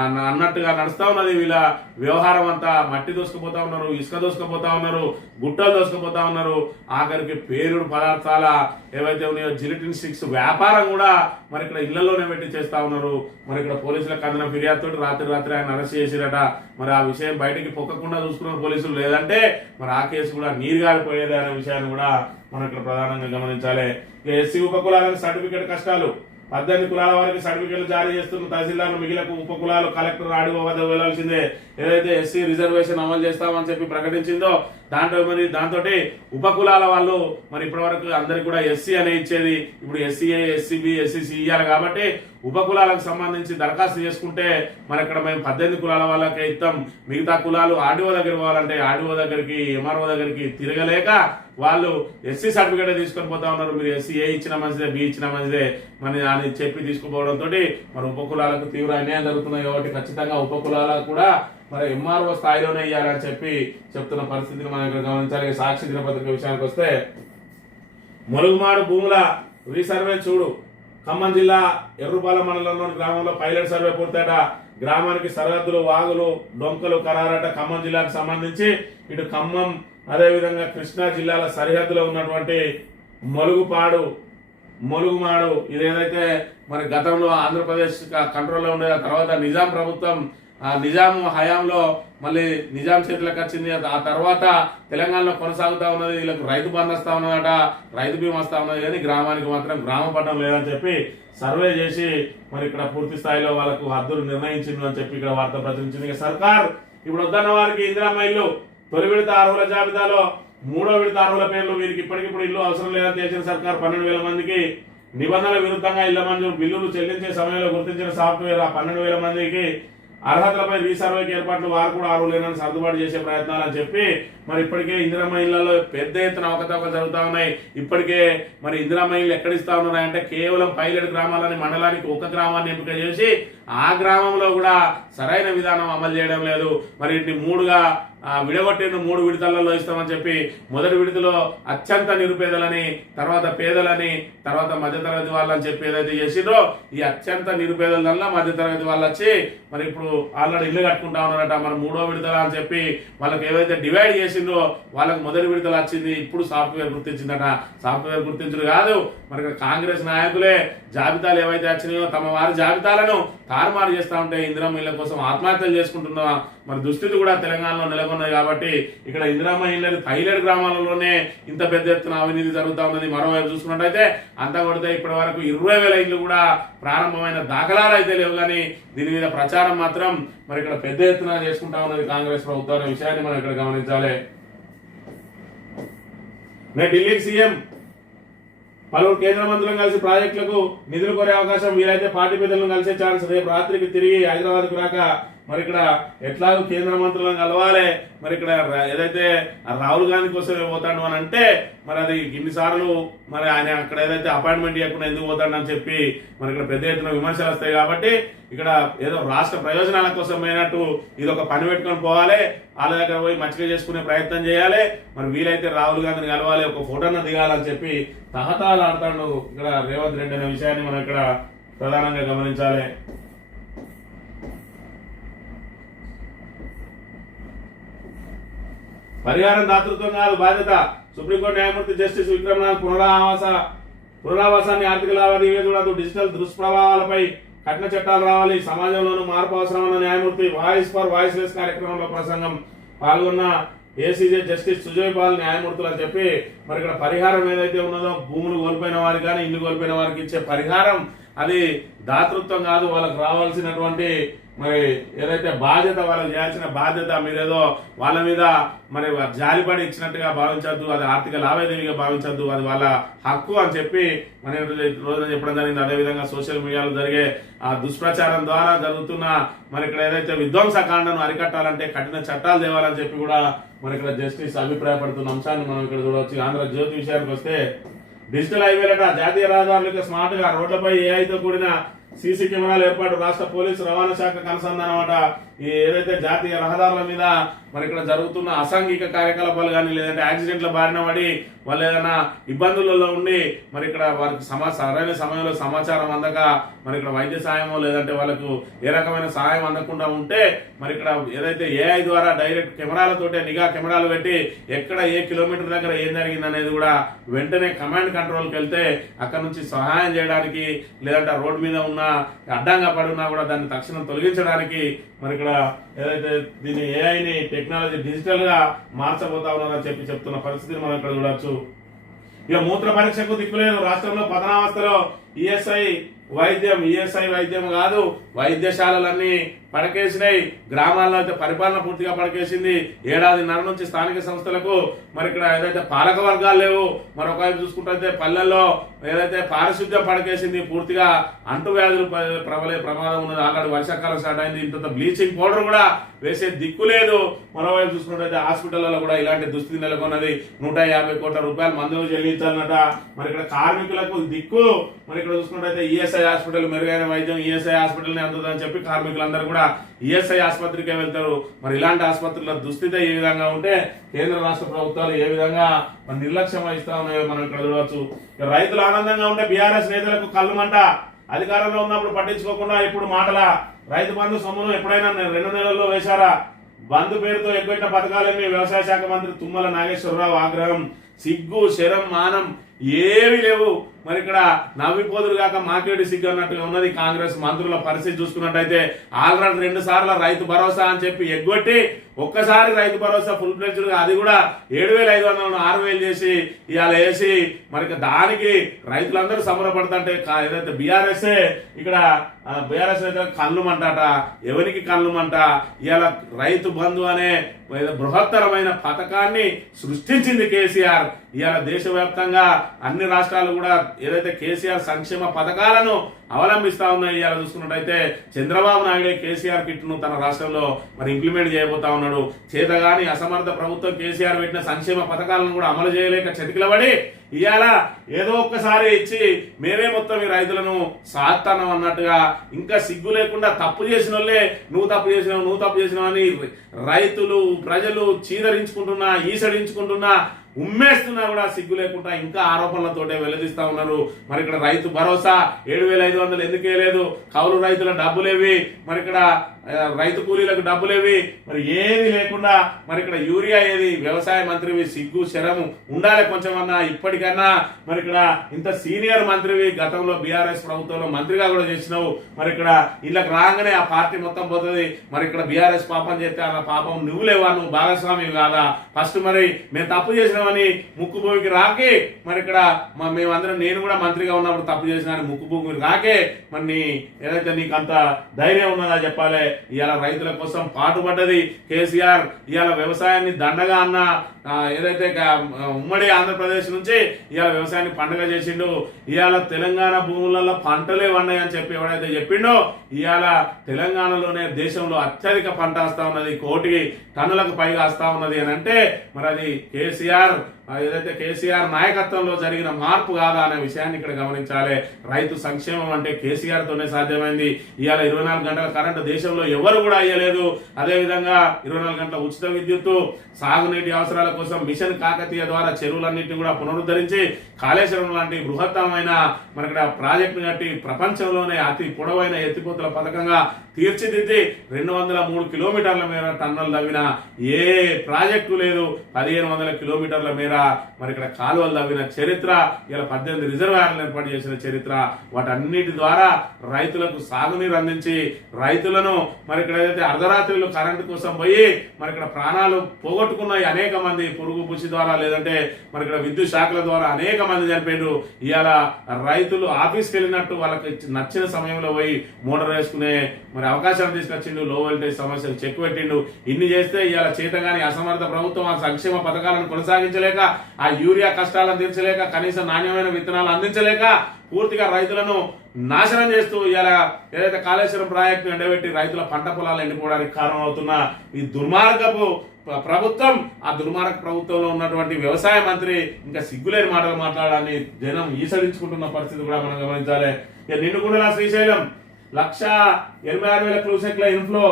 అన్నట్టుగా నడుస్తా ఉన్నది వీళ్ళ వ్యవహారం అంతా. మట్టి దోసుకుపోతా ఉన్నారు, ఇసుక దోసుకుపోతా ఉన్నారు, గుట్టలు దోసుకుపోతా ఉన్నారు. ఆఖరికి పేరుడు పదార్థాల ఏవైతే ఉన్నాయో జిలిటిన్ స్టిక్స్ వ్యాపారం కూడా మరి ఇక్కడ ఇళ్లలోనే పెట్టి చేస్తా ఉన్నారు. మరి ఇక్కడ పోలీసులకు అందిన ఫిర్యాదుతో రాత్రి ఆయన అరెస్ట్ చేసిరట. మరి ఆ విషయం బయటికి పొక్కకుండా చూసుకున్న పోలీసులు, లేదంటే మరి ఆ కేసు కూడా నీరు గారిపోయేది అనే విషయాన్ని కూడా మనం ఇక్కడ ప్రధానంగా గమనించాలి. ఎస్సీ ఉపకులాలకు సర్టిఫికేట్ కష్టాలు. 18 కులాల వారికి సర్టిఫికేట్లు జారీ చేస్తున్న తహసీల్దార్లు మిగిలిన ఉపకులాలు కలెక్టర్ ఆడిఓ వద్ద వెళ్లాల్సిందే. ఏదైతే ఎస్సీ రిజర్వేషన్ అమలు చేస్తామని చెప్పి ప్రకటించిందో దాంతో ఉపకులాల వాళ్ళు మరి ఇప్పటి వరకు అందరికి కూడా ఎస్సీ అనే ఇచ్చేది, ఇప్పుడు ఎస్సీఏ, ఎస్సీబీ, ఎస్సీసీ ఇవ్వాలి. కాబట్టి ఉపకులాలకు సంబంధించి దరఖాస్తు చేసుకుంటే మరి ఇక్కడ మేము 18 కులాల వాళ్ళకే ఇస్తాం. మిగతా కులాలు ఆర్డీఓ దగ్గర పోవాలంటే ఆర్డీఓ దగ్గరికి, ఎంఆర్ఓ దగ్గరికి తిరగలేక వాళ్ళు ఎస్సీ సర్టిఫికేట్ తీసుకొని పోతా ఉన్నారు. మీరు ఎస్సీ ఏ ఇచ్చిన మంచిదే, బి ఇచ్చిన మంచిదే మరి అని చెప్పి తీసుకుపోవడంతో మరి ఉపకులాలకు తీవ్ర అన్యాయం జరుగుతున్నాయి. కాబట్టి ఖచ్చితంగా ఉపకులాలకు కూడా మరి ఎంఆర్ఓ స్థాయిలోనే ఇవ్వాలని చెప్పి చెప్తున్న పరిస్థితిని మనం ఇక్కడ గమనించాలి. సాక్షి దినపత్రిక విషయానికి వస్తే, మురుగుమాడు భూముల రీసర్వే చూడు. ఖమ్మం జిల్లా ఎర్రుపాలెం మండలంలోని గ్రామంలో పైలట్ సర్వే పూర్తట. గ్రామానికి సరిహద్దులు, వాగులు, డొంకలు ఖరారట. ఖమ్మం జిల్లాకు సంబంధించి ఇటు ఖమ్మం అదేవిధంగా కృష్ణా జిల్లాల సరిహద్దులో ఉన్నటువంటి మురుగుమాడు ఇదేదైతే మరి గతంలో ఆంధ్రప్రదేశ్ కంట్రోల్లో ఉండేది. ఆ తర్వాత నిజాం ప్రభుత్వం, నిజాం హయాంలో మళ్ళీ నిజాం చేతులకు వచ్చింది. ఆ తర్వాత తెలంగాణలో కొనసాగుతా ఉన్నది. వీళ్ళకు రైతు బంధు వస్తా ఉన్నదట, రైతు బీమా వస్తా ఉన్నది, కానీ గ్రామానికి మాత్రం గ్రామ పట్టణం లేదని చెప్పి సర్వే చేసి మరి ఇక్కడ పూర్తి స్థాయిలో వాళ్ళకు హద్దులు నిర్ణయించింది అని చెప్పి ఇక్కడ వార్త ప్రచురించింది. సర్కార్ ఇప్పుడు వద్దన్న వారికి ఇందిరమ్మ ఇల్లు తొలి విడత అర్హుల జాబితాలో 3వ విడత అర్హుల పేర్లు. వీరికి ఇప్పటికిప్పుడు ఇల్లు అవసరం లేదని తేల్చిన సర్కార్ 12,000 మందికి నిబంధనల విరుద్ధంగా ఇళ్ల మంజూరు బిల్లులు చెల్లించే సమయంలో గుర్తించిన సాఫ్ట్వేర్ ఆ 12,000 మందికి అర్హతలపై రీసర్వేకి ఏర్పాట్లు వారు కూడా అర్హులేనని సర్దుబాటు చేసే ప్రయత్నాలు అని చెప్పి మరి ఇప్పటికే ఇందిరమ్మ ఇళ్లలో పెద్ద ఎత్తున అవకతవకలు జరుగుతా ఉన్నాయి. ఇప్పటికే మరి ఇందిరమ్మ ఇళ్ళు ఎక్కడిస్తా ఉన్నారంటే కేవలం పైలట్ గ్రామాలని, మండలానికి ఒక గ్రామాన్ని ఎంపిక చేసి ఆ గ్రామంలో కూడా సరైన విధానం అమలు చేయడం లేదు. మరి ఇంటి 3గా విడగొట్టిన 3 విడతలలో ఇస్తామని చెప్పి మొదటి విడతలో అత్యంత నిరుపేదలని, తర్వాత పేదలని, తర్వాత మధ్యతరగతి వాళ్ళని చెప్పి ఏదైతే చేసిండ్రో ఈ అత్యంత నిరుపేదల వల్ల మధ్యతరగతి వాళ్ళు వచ్చి మరి ఇప్పుడు ఆల్రెడీ ఇల్లు కట్టుకుంటా ఉన్నారట. మరి 3వ విడతల అని చెప్పి వాళ్ళకి ఏవైతే డివైడ్ చేసిండ్రో వాళ్ళకి మొదటి విడతలు వచ్చింది. ఇప్పుడు సాఫ్ట్వేర్ గుర్తించిందట. సాఫ్ట్వేర్ గుర్తించడు కాదు, మరి కాంగ్రెస్ నాయకులే జాబితాలు ఏవైతే వచ్చినాయో తమ వారి జాబితాలను తారుమారు చేస్తా ఉంటే ఇందిరమ్మ ఇళ్ల కోసం ఆత్మహత్యలు చేసుకుంటున్న మరి దుస్థితి కూడా తెలంగాణలో నెలకొన్నది. కాబట్టి ఇక్కడ ఇందిరమ్మ ఇళ్ళని పైలట్ గ్రామాలలోనే ఇంత పెద్ద ఎత్తున అవినీతి జరుగుతూ ఉన్నది. మరోవైపు చూసుకున్నట్టయితే అంతా కొడితే ఇప్పటి వరకు 20,000 ఇళ్లు కూడా ప్రారంభమైన దాఖలాలు అయితే లేవు, కానీ దీని మీద ప్రచారం మాత్రం మరి ఇక్కడ పెద్ద ఎత్తున చేసుకుంటా ఉన్నది కాంగ్రెస్ ప్రభుత్వం అనే విషయాన్ని మనం ఇక్కడ గమనించాలి. ఢిల్లీకి సీఎం పలువురు కేంద్ర మంత్రులను కలిసి ప్రాజెక్టులకు నిధులు కోరే అవకాశం. వీలైతే పార్టీ పెద్దలను కలిసే ఛాన్స్. రేపు రాత్రికి తిరిగి హైదరాబాద్కు రాక మరి ఇక్కడ ఎట్లాగో కేంద్ర మంత్రులను కలవాలి. మరి ఇక్కడ ఏదైతే రాహుల్ గాంధీ కోసమే పోతాడు అని అంటే మరి అది ఇన్నిసార్లు మరి ఆయన అక్కడ ఏదైతే అపాయింట్మెంట్ ఇవ్వకుండా ఎందుకు పోతాడు అని చెప్పి మరి ఇక్కడ పెద్ద ఎత్తున విమర్శలు వస్తాయి. కాబట్టి ఇక్కడ ఏదో రాష్ట్ర ప్రయోజనాల కోసం పోయినట్టు ఇది ఒక పని పెట్టుకొని పోవాలి, వాళ్ళ దగ్గర పోయి మంచిగా చేసుకునే ప్రయత్నం చేయాలి. మరి వీలైతే రాహుల్ గాంధీని కలవాలి, ఒక ఫోటోను దిగాలని చెప్పి తహతాలు ఆడతాడు ఇక్కడ రేవంత్ రెడ్డి అనే విషయాన్ని మనం ఇక్కడ ప్రధానంగా గమనించాలి. పరిహారం దాతృత్వం కాదు బాధ్యత. సుప్రీంకోర్టు న్యాయమూర్తి జస్టిస్ విక్రమనాథ్ పునరావాసాన్ని ఆర్థిక లావాదేవీగా చూడదు. డిజిటల్ దుష్ప్రభావాలపై కఠిన చట్టాలు రావాలి, సమాజంలోనూ మార్పు అవసరమన్న న్యాయమూర్తి వాయిస్ ఫర్ వాయిస్లెస్ కార్యక్రమంలో ప్రసంగం పాల్గొన్న ఏసీజే జస్టిస్ సుజయ్ పాల్ న్యాయమూర్తులు అని చెప్పి మరి ఇక్కడ పరిహారం ఏదైతే ఉన్నదో భూములు కోల్పోయిన వారికి కానీ ఇల్లు కోల్పోయిన వారికి ఇచ్చే పరిహారం అది దాతృత్వం కాదు. వాళ్ళకి రావాల్సినటువంటి మరి ఏదైతే బాధ్యత వాళ్ళకి చేయాల్సిన బాధ్యత మీరేదో వాళ్ళ మీద మరి జాలిపడి ఇచ్చినట్టుగా భావించద్దు, అది ఆర్థిక లావాదేవీగా భావించద్దు, అది వాళ్ళ హక్కు అని చెప్పి మన రోజున చెప్పడం జరిగింది. అదేవిధంగా సోషల్ మీడియాలో జరిగే ఆ దుష్ప్రచారం ద్వారా జరుగుతున్న మరి ఇక్కడ ఏదైతే విధ్వంసకాండను అరికట్టాలంటే కఠిన చట్టాలు తేవాలని చెప్పి కూడా మరి ఇక్కడ జస్టిస్ అభిప్రాయపడుతున్న అంశాన్ని మనం ఇక్కడ చూడవచ్చు. ఆంధ్రజ్యోతి విషయానికి వస్తే డిజిటల్ హైవేలట జాతీయ రహదారులకు స్మార్ట్ గా రోడ్లపై ఏఐతో కూడిన సీసీ కెమెరాల ఏర్పాటు రాష్ట్ర పోలీసు రవాణా శాఖకు అనుసంధానం అట. ఈ ఏదైతే జాతీయ రహదారుల మీద మరి ఇక్కడ జరుగుతున్న అసాంఘిక కార్యకలాపాలు కానీ లేదంటే యాక్సిడెంట్ల బారిన పడి వాళ్ళు ఏదైనా ఇబ్బందులలో ఉండి మరి ఇక్కడ వారికి సరైన సమయంలో సమాచారం అందక మరి ఇక్కడ వైద్య సాయమో లేదంటే వాళ్ళకు ఏ రకమైన సహాయం అందకుండా ఉంటే మరి ఇక్కడ ఏదైతే ఏఐ ద్వారా డైరెక్ట్ కెమెరాలతోటే నిఘా కెమెరాలు పెట్టి ఎక్కడ ఏ కిలోమీటర్ దగ్గర ఏం జరిగింది అనేది కూడా వెంటనే కమాండ్ కంట్రోల్కి వెళ్తే అక్కడ నుంచి సహాయం చేయడానికి లేదంటే రోడ్డు మీద ఉన్న అడ్డంగా పడి ఉన్నా కూడా దాన్ని తక్షణం తొలగించడానికి మరి ఇక్కడ ఏదైతే దీన్ని ఏఐని టెక్నాలజీ డిజిటల్ గా మార్చబోతా ఉన్నారని చెప్తున్న పరిస్థితిని మనం ఇక్కడ చూడొచ్చు. ఇక మూత్ర పరీక్షకు దిక్కులేదు. రాష్ట్రంలో పతనావస్థలో ఈఎస్ఐ వైద్యం కాదు, వైద్యశాలలన్నీ పడకేసినాయి. గ్రామాల్లో అయితే పరిపాలన పూర్తిగా పడకేసింది. ఏడాదిన్నర నుంచి స్థానిక సంస్థలకు మరి ఇక్కడ ఏదైతే పాలక వర్గాలు లేవు. మరొకవైపు చూసుకుంటే పల్లెల్లో ఏదైతే పారిశుద్ధ్యం పడకేసింది. పూర్తిగా అంటువ్యాధులు ప్రబలే ప్రమాదం ఉన్నది. ఆల్రెడీ వర్షాకాలం స్టార్ట్ అయింది. ఇంత బ్లీచింగ్ పౌడర్ కూడా వేసే దిక్కు లేదు. మరోవైపు చూసుకుంటే హాస్పిటల్లో కూడా ఇలాంటి దుస్థితి నెలకొన్నది. 150 కోట్ల రూపాయలు మందులు చెల్లించాలన్నట. మరి ఇక్కడ కార్మికులకు దిక్కు. మరి ఇక్కడ చూసుకుంటే ఈఎస్ఐ హాస్పిటల్ మెరుగైన వైద్యం ఈఎస్ఐ హాస్పిటల్ ని అందుతుందని చెప్పి కార్మికులందరూ కూడా ఈఎస్ఐ ఆసుపత్రికే వెళ్తారు. మరి ఇలాంటి ఆసుపత్రుల దుస్థితి ఏ విధంగా ఉంటే కేంద్ర రాష్ట్ర ప్రభుత్వాలు ఏ విధంగా నిర్లక్ష్యం వహిస్తా ఉన్నాయో మనం ఇక్కడ చూడవచ్చు. రైతులు ఆనందంగా ఉంటే బీఆర్ఎస్ నేతలకు కళ్ళుమంట. అధికారంలో ఉన్నప్పుడు పట్టించుకోకుండా ఇప్పుడు మాటల. రైతు బంధు సొమ్మును ఎప్పుడైనా 2 నెలల్లో వేశారా? బంధు పేరుతో ఎగ్గొట్టిన పథకాలన్నీ వ్యవసాయ శాఖ మంత్రి తుమ్మల నాగేశ్వరరావు ఆగ్రహం. సిగ్గు శరం మానం ఏవి లేవు. మరి ఇక్కడ నవ్విపోదురు కాక మాకేడు సిగ్గు అన్నట్టుగా ఉన్నది కాంగ్రెస్ మంత్రుల పరిస్థితి చూసుకున్నట్టయితే. ఆల్రెడీ 2 సార్లు రైతు భరోసా అని చెప్పి ఎగ్గొట్టి ఒక్కసారి రైతు భరోసా ఫుల్ ఫ్లెడ్జ్డ్ గా అది కూడా 7,500 6,000 చేసి ఇవాళ వేసి మరి దానికి రైతులందరూ సంబరపడుతుంటే ఏదైతే బీఆర్ఎస్ ఇక్కడ బీఆర్ఎస్ అయితే కళ్ళుమంటాట. ఎవరికి కళ్ళుమంట? ఇవాళ రైతు బంధు అనే బృహత్తరమైన పథకాన్ని సృష్టించింది కేసీఆర్. ఇవాళ దేశవ్యాప్తంగా అన్ని రాష్ట్రాలు కూడా ఏదైతే కేసీఆర్ సంక్షేమ పథకాలను అవలంబిస్తా ఉన్నాయి. ఇవాళ చూసుకున్నట్టయితే చంద్రబాబు నాయుడే కేసీఆర్ కిట్ ను తన రాష్ట్రంలో మరి ఇంప్లిమెంట్ చేయబోతా ఉన్నాడు. చేతగాని అసమర్థ ప్రభుత్వం కేసీఆర్ పెట్టిన సంక్షేమ పథకాలను కూడా అమలు చేయలేక చతికిలబడి ఇవాళ ఏదో ఒక్కసారి ఇచ్చి మేమే మొత్తం ఈ రైతులను సాత్తానం అన్నట్టుగా ఇంకా సిగ్గు లేకుండా తప్పు చేసిన వాళ్ళే నువ్వు తప్పు చేసినావు అని రైతులు ప్రజలు చీదరించుకుంటున్నా ఈసడించుకుంటున్నా ఉమ్మేస్తున్నా కూడా సిగ్గు లేకుండా ఇంకా ఆరోపణలతోటే వెల్లడిస్తా ఉన్నారు. మరి ఇక్కడ రైతు భరోసా 7,500 ఎందుకు వేయలేదు? కౌలు రైతుల డబ్బులేవి, మరి ఇక్కడ రైతు కూలీలకు డబ్బులేవి, మరి ఏది లేకుండా మరి ఇక్కడ యూరియా ఏది? వ్యవసాయ మంత్రివి సిగ్గు శరము ఉండాలి కొంచెమన్నా ఇప్పటికన్నా. మరి ఇక్కడ ఇంత సీనియర్ మంత్రివి, గతంలో బీఆర్ఎస్ ప్రభుత్వంలో మంత్రిగా కూడా చేసినావు. మరి ఇక్కడ ఇళ్ళకి రాగానే ఆ పార్టీ మొత్తం పోతుంది. మరి ఇక్కడ బీఆర్ఎస్ పాపం చేస్తే అన్న పాపం నువ్వు లేవా? నువ్వు భాగస్వామి కాదా? ఫస్ట్ మరి మేము తప్పు చేసినామని ముక్కు భూమికి రాకే మరి ఇక్కడ మేమందరం నేను కూడా మంత్రిగా ఉన్నప్పుడు తప్పు చేసినా ముక్కు భూమికి రాకే మరి ఏదైతే నీకు అంత ధైర్యం ఉన్నదా చెప్పాలి. ఇవాళ రైతుల కోసం పాటుపడ్డది కేసీఆర్. ఇవాళ వ్యవసాయాన్ని దండగా అన్న ఏదైతే ఉమ్మడి ఆంధ్రప్రదేశ్ నుంచి ఇవాళ వ్యవసాయాన్ని పండుగ చేసిండు. ఇవాళ తెలంగాణ భూములలో పంటలే వండాయని చెప్పి ఎవడైతే చెప్పిండో ఇవాళ తెలంగాణలోనే దేశంలో అత్యధిక పంట వస్తా ఉన్నది. 1 కోటి టన్నులకు పైగా వస్తా ఉన్నది అని అంటే మరి అది కేసీఆర్ ఏదైతే కేసీఆర్ నాయకత్వంలో జరిగిన మార్పు కాదా అనే విషయాన్ని ఇక్కడ గమనించాలి. రైతు సంక్షేమం అంటే కేసీఆర్ తోనే సాధ్యమైంది. ఇవాళ 24 గంటల కరెంటు దేశంలో ఎవరు కూడా అయ్యలేదు. అదేవిధంగా 24 గంటల ఉచిత విద్యుత్తు, సాగునీటి అవసరాల కోసం మిషన్ కాకతీయ ద్వారా చెరువులన్నింటినీ కూడా పునరుద్ధరించి కాళేశ్వరం లాంటి బృహత్తమైన మరి ఇక్కడ ప్రాజెక్టు కట్టి ప్రపంచంలోనే అతి పొడవైన ఎత్తిపోతల పథకంగా తీర్చిదిద్ది 203 కిలోమీటర్ల మేర టన్నులు తవ్విన ఏ ప్రాజెక్టు లేదు. 1500 కిలోమీటర్ల మేర మరి ఇక్కడ కాలువలు తవ్విన చరిత్ర, ఇలా 18 రిజర్వాయర్లు ఏర్పాటు చేసిన చరిత్ర. వాటన్నిటి ద్వారా రైతులకు సాగునీరు అందించి రైతులను మరి ఇక్కడ ఏదైతే అర్ధరాత్రిలో కరెంటు కోసం పోయి మరి ఇక్కడ ప్రాణాలు పోగొట్టుకున్న అనేక మంది పురుగు పుషి ద్వారా లేదంటే మరి ఇక్కడ విద్యుత్ శాఖల ద్వారా అనేక మంది చనిపోయారు. ఇవాళ రైతులు ఆఫీస్కి వెళ్ళినట్టు వాళ్ళకి నచ్చిన సమయంలో పోయి మోటార్ వేసుకునే మరి అవకాశాలు తీసుకొచ్చిండు. లో వోల్టేజ్ సమస్యలు చెక్ పెట్టిండు. ఇన్ని చేస్తే ఇవాళ చేతగాని అసమర్థ ప్రభుత్వం ఆ సంక్షేమ పథకాలను కొనసాగించలేక, ఆ యూరియా కష్టాలను తీర్చలేక, కనీసం నాణ్యమైన విత్తనాలు అందించలేక పూర్తిగా రైతులను నాశనం చేస్తూ ఇవాళ ఏదైతే కాళేశ్వరం ప్రాజెక్టు ఎండబెట్టి రైతుల పంట పొలాలు ఎండిపోవడానికి కారణమవుతున్న ఈ దుర్మార్గపు ప్రభుత్వం, ఆ దుర్మార్గ ప్రభుత్వంలో ఉన్నటువంటి వ్యవసాయ మంత్రి ఇంకా సిగ్గులేని మాటలు మాట్లాడాలని జనం ఈసడించుకుంటున్న పరిస్థితి కూడా మనం గమనించాలి. ఇక నిండుకుండల శ్రీశైలం 1,86,000 క్యూసెక్ల ఇన్ఫ్లో.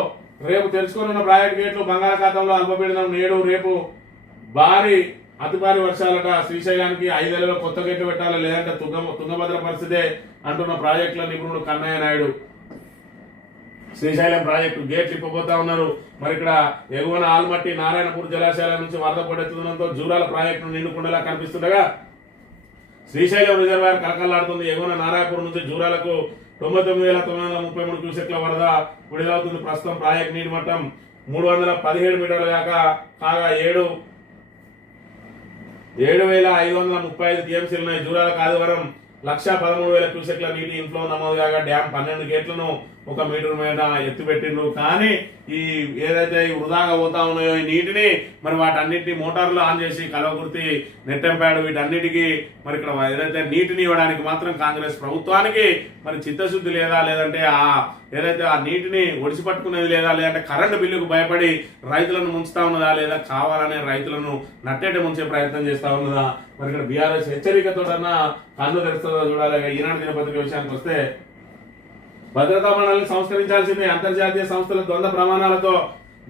రేపు తెలుసుకోనున్న ప్రాజెక్ట్ గేట్లు బంగాళాఖాతంలో అల్పపీడనం నేడు రేపు అతి భారీ వర్షాలట. శ్రీశైలానికి 5 ఏళ్లలో కొత్త గేట్లు పెట్టాలి, లేదంటే తుంగభద్ర పరిస్థితే అంటున్న ప్రాజెక్టుల నిపుణుడు కన్నయ్య నాయుడు. శ్రీశైలం ప్రాజెక్టు గేట్లు ఇప్పబోతా ఉన్నారు. మరి ఇక్కడ ఎగువన ఆల్మట్టి నారాయణపూర్ జలాశయాల నుంచి వరద పోటెత్తుతుండడంతో జూరాల ప్రాజెక్టు నిండుకుండలా కనిపిస్తుండగా శ్రీశైలం రిజర్వాయర్ కలకలాడుతుంది. ఎగువన నారాయణపూర్ నుంచి జూరాలకు 99,933 క్యూసెక్ల వరద విడుదలవుతుంది. ప్రస్తుతం ప్రాజెక్టు నీటి మట్టం 317 మీటర్ల కాగా 7,535 టీఎంసీలు ఉన్నాయి. జూరాలకు ఆదివారం 1,13,000 క్యూసెక్ల నీటి ఇన్ఫ్లో నమోదు కాగా డ్యామ్ 12 గేట్లను 1 మీటర్ మీద ఎత్తిపెట్టిండ్రు. కానీ ఈ ఏదైతే వృధాగా పోతా ఉన్నాయో ఈ నీటిని మరి వాటన్నిటిని మోటార్లు ఆన్ చేసి కలవకుర్తి నెట్టెంపాడు వీటన్నిటికీ మరి ఇక్కడ ఏదైతే నీటిని ఇవ్వడానికి మాత్రం కాంగ్రెస్ ప్రభుత్వానికి మరి చిత్తశుద్ధి లేదా, లేదంటే ఏదైతే ఆ నీటిని ఒడిసి పట్టుకునేది లేదా, లేదంటే కరెంటు బిల్లుకు భయపడి రైతులను ముంచుతా ఉన్నదా, లేదా కావాలనే రైతులను నట్టేట ముంచే ప్రయత్నం చేస్తా ఉన్నదా. మరి ఇక్కడ బీఆర్ఎస్ హెచ్చరికతోటన్నా కన్ను తెరుస్తుందో చూడాలి. ఈనాడు దినపత్రిక విషయానికి వస్తే భద్రతా మండలిని సంస్కరించాల్సిందే. అంతర్జాతీయ సంస్థల ద్వంద్వ ప్రమాణాలతో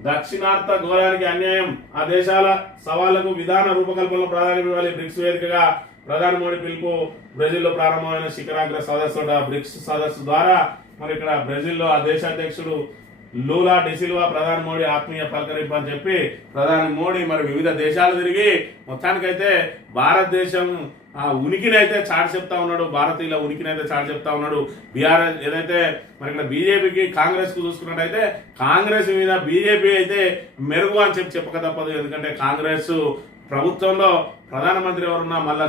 దక్షిణార్థ గోళానికి అన్యాయం. ఆ దేశాల సవాళ్లకు విధాన రూపకల్పనలో ప్రాధాన్యం ఇవ్వాలి. బ్రిక్స్ వేదికగా ప్రధాని మోడీ పిలుపు. బ్రెజిల్లో ప్రారంభమైన శిఖరాగ్ర సదస్సు బ్రిక్స్ సదస్సు ద్వారా మరి ఇక్కడ బ్రెజిల్లో ఆ దేశ అధ్యక్షుడు లూలా డిసిల్వా ప్రధాని మోడీ ఆత్మీయ పలకరింపు అని చెప్పి ప్రధాని మోడీ మరి వివిధ దేశాలు తిరిగి మొత్తానికైతే భారతదేశం ఆ ఉనికిని అయితే చాటి చెప్తా ఉన్నాడు. భారతీయుల ఉనికిని అయితే చాటి చెప్తా ఉన్నాడు. బీఆర్ఎస్ ఏదైతే మరి ఇక్కడ బీజేపీకి కాంగ్రెస్ కు చూసుకున్నట్టయితే కాంగ్రెస్ మీద బీజేపీ అయితే మెరుగు అని చెప్పక తప్పదు. ఎందుకంటే కాంగ్రెస్ ప్రభుత్వంలో ప్రధానమంత్రి ఎవరున్నా మళ్ళా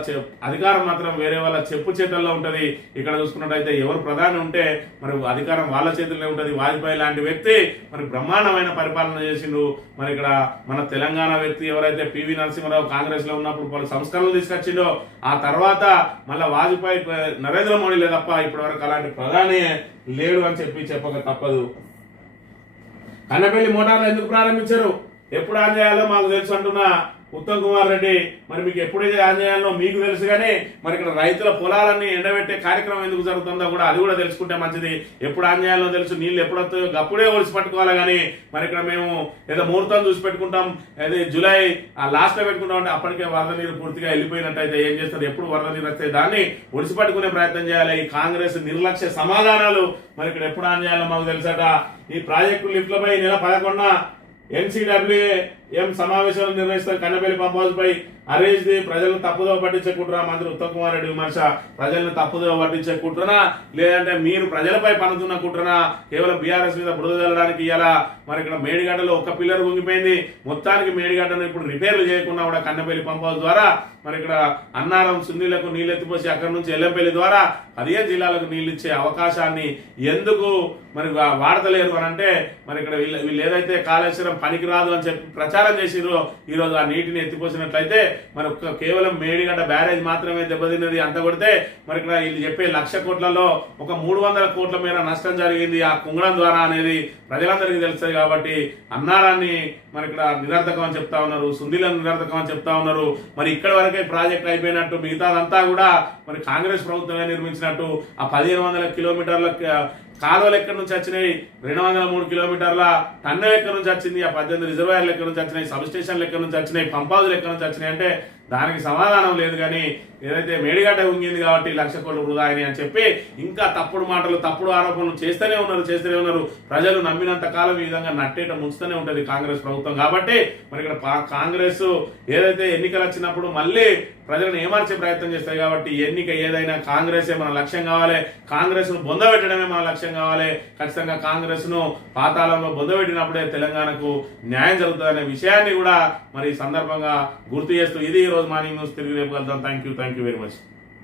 అధికారం మాత్రం వేరే వాళ్ళ చెప్పు చేతుల్లో ఉంటది. ఇక్కడ చూసుకున్నట్టయితే ఎవరు ప్రధాని ఉంటే మరి అధికారం వాళ్ళ చేతుల్లో ఉంటది. వాజ్పేయి లాంటి వ్యక్తి మరి బ్రహ్మాండమైన పరిపాలన చేసిండు. మరి ఇక్కడ మన తెలంగాణ వ్యక్తి ఎవరైతే పివి నరసింహారావు కాంగ్రెస్ లో ఉన్నప్పుడు పలు సంస్కరణలు తీసుకొచ్చిండో ఆ తర్వాత మళ్ళా వాజ్పేయి నరేంద్ర మోడీ తప్ప ఇప్పటి వరకు అలాంటి ప్రధాని లేడు అని చెప్పక తప్పదు. కన్నపల్లి మోటార్లు ఎందుకు ప్రారంభించారు, ఎప్పుడు ఆన్ చేయాలో మాకు తెలుసు అంటున్నా ఉత్తమ్ కుమార్ రెడ్డి. మరి మీకు ఎప్పుడైతే ఆన్ చేయాలో మీకు తెలుసు, కానీ మరి ఇక్కడ రైతుల పొలాలన్నీ ఎండబెట్టే కార్యక్రమం ఎందుకు జరుగుతుందో కూడా అది కూడా తెలుసుకుంటే మంచిది. ఎప్పుడు ఆన్ చేయాలో తెలుసు, నీళ్ళు ఎప్పుడు వస్తాయో అప్పుడే ఒలిసి పట్టుకోవాలి. కానీ మరి ఇక్కడ మేము ఏదో ముహూర్తం చూసి పెట్టుకుంటాం, అదే జూలై లాస్ట్ లో పెట్టుకుంటాం అంటే అప్పటికే వరద నీరు పూర్తిగా వెళ్ళిపోయినట్టయితే ఏం చేస్తారు, ఎప్పుడు వరద నీరు వస్తాయి దాన్ని ఒడిసి పట్టుకునే ప్రయత్నం చేయాలి. ఈ కాంగ్రెస్ నిర్లక్ష్య సమాధానాలు మరి ఇక్కడ ఎప్పుడు ఆన్ చేయాలో మాకు తెలుసట. ఈ ప్రాజెక్టు లిఫ్ట్లపై నెల 11 NCWM సమావేశాలు నిర్వహిస్తారు. కన్నపల్లి పంప్ హౌస్ పై అరేంజ్ ప్రజలను తప్పుదోవ పట్టించే కుట్రా. మంత్రి ఉత్తమ్ కుమార్ రెడ్డి విమర్శ. ప్రజలను తప్పుదోవ పట్టించే కుట్రనా, లేదంటే మీరు ప్రజలపై పనుతున్న కుట్రనా, కేవలం బీఆర్ఎస్ మీద బురద చల్లడానికి ఇయ్యాలా. మరి ఇక్కడ మేడిగడ్డలో ఒక పిల్లర్ కుంగిపోయింది. మొత్తానికి మేడిగడ్డను ఇప్పుడు రిపేర్లు చేయకుండా కూడా కన్నపల్లి పంప్ హౌస్ ద్వారా మరి ఇక్కడ అన్నారం సున్నీలకు నీళ్ళు ఎత్తిపోసి అక్కడి నుంచి ఎల్లంపల్లి ద్వారా 15 జిల్లాలకు నీళ్ళు ఇచ్చే అవకాశాన్ని ఎందుకు మరి వాడతలేరు అని అంటే మరి ఇక్కడ వీళ్ళు ఏదైతే కాళేశ్వరం పనికిరాదు అని చెప్పి ప్రచారం చేసిరో ఈ రోజు ఆ నీటిని ఎత్తిపోసినట్లయితే మరి కేవలం మేడిగడ్డ బ్యారేజ్ మాత్రమే దెబ్బతిన్నది. అంత కొడితే మరి ఇక్కడ వీళ్ళు చెప్పే 1,00,000 కోట్లలో ఒక 300 కోట్ల మేర నష్టం జరిగింది ఆ కుంగడం ద్వారా అనేది ప్రజలందరికీ తెలుస్తుంది. కాబట్టి అన్నారాన్ని మరి ఇక్కడ నిరర్థకం అని చెప్తా ఉన్నారు, సుందీలను నిరర్థకం అని చెప్తా ఉన్నారు. మరి ఇక్కడ వరకే ప్రాజెక్ట్ అయిపోయినట్టు మిగతాదంతా కూడా మరి కాంగ్రెస్ ప్రభుత్వమే నిర్మించినట్టు. ఆ 1,500 కిలోమీటర్ల కాలువలు ఎక్కడి నుంచి వచ్చినాయి, 203 కిలోమీటర్ల టన్నెల్ ఎక్కడి నుంచి వచ్చింది, ఆ 18 రిజర్వాయర్లు ఎక్కడి నుంచి వచ్చినాయి, సబ్ స్టేషన్లు ఎక్కడి నుంచి వచ్చినాయి, పంప్ హౌజులు ఎక్కడి నుంచి వచ్చినాయి అంటే దానికి సమాధానం లేదు. కానీ ఏదైతే మేడిగడ్డ ఉంగింది కాబట్టి 1,00,000 కోట్లు వృధా అయినాయి అని చెప్పి ఇంకా తప్పుడు మాటలు తప్పుడు ఆరోపణలు చేస్తూనే ఉన్నారు. ప్రజలు నమ్మినంత కాలం ఈ విధంగా నట్టేట ముంచుతూనే ఉంటది కాంగ్రెస్ ప్రభుత్వం. కాబట్టి మరి ఇక్కడ కాంగ్రెస్ ఏదైతే ఎన్నికలు వచ్చినప్పుడు మళ్ళీ ప్రజలను ఏమార్చే ప్రయత్నం చేస్తాయి. కాబట్టి ఎన్నిక ఏదైనా కాంగ్రెసే మన లక్ష్యం కావాలి, కాంగ్రెస్ ను బొందబెట్టడమే మన లక్ష్యం కావాలి. ఖచ్చితంగా కాంగ్రెస్ ను పాతాళంలో బొందబెట్టినప్పుడే తెలంగాణకు న్యాయం జరుగుతుందనే విషయాన్ని కూడా మరి ఈ సందర్భంగా గుర్తు చేస్తూ ఇది ఈ రోజు మార్నింగ్ న్యూస్. తిరిగి రేపు కలుద్దాం. Thank you very much.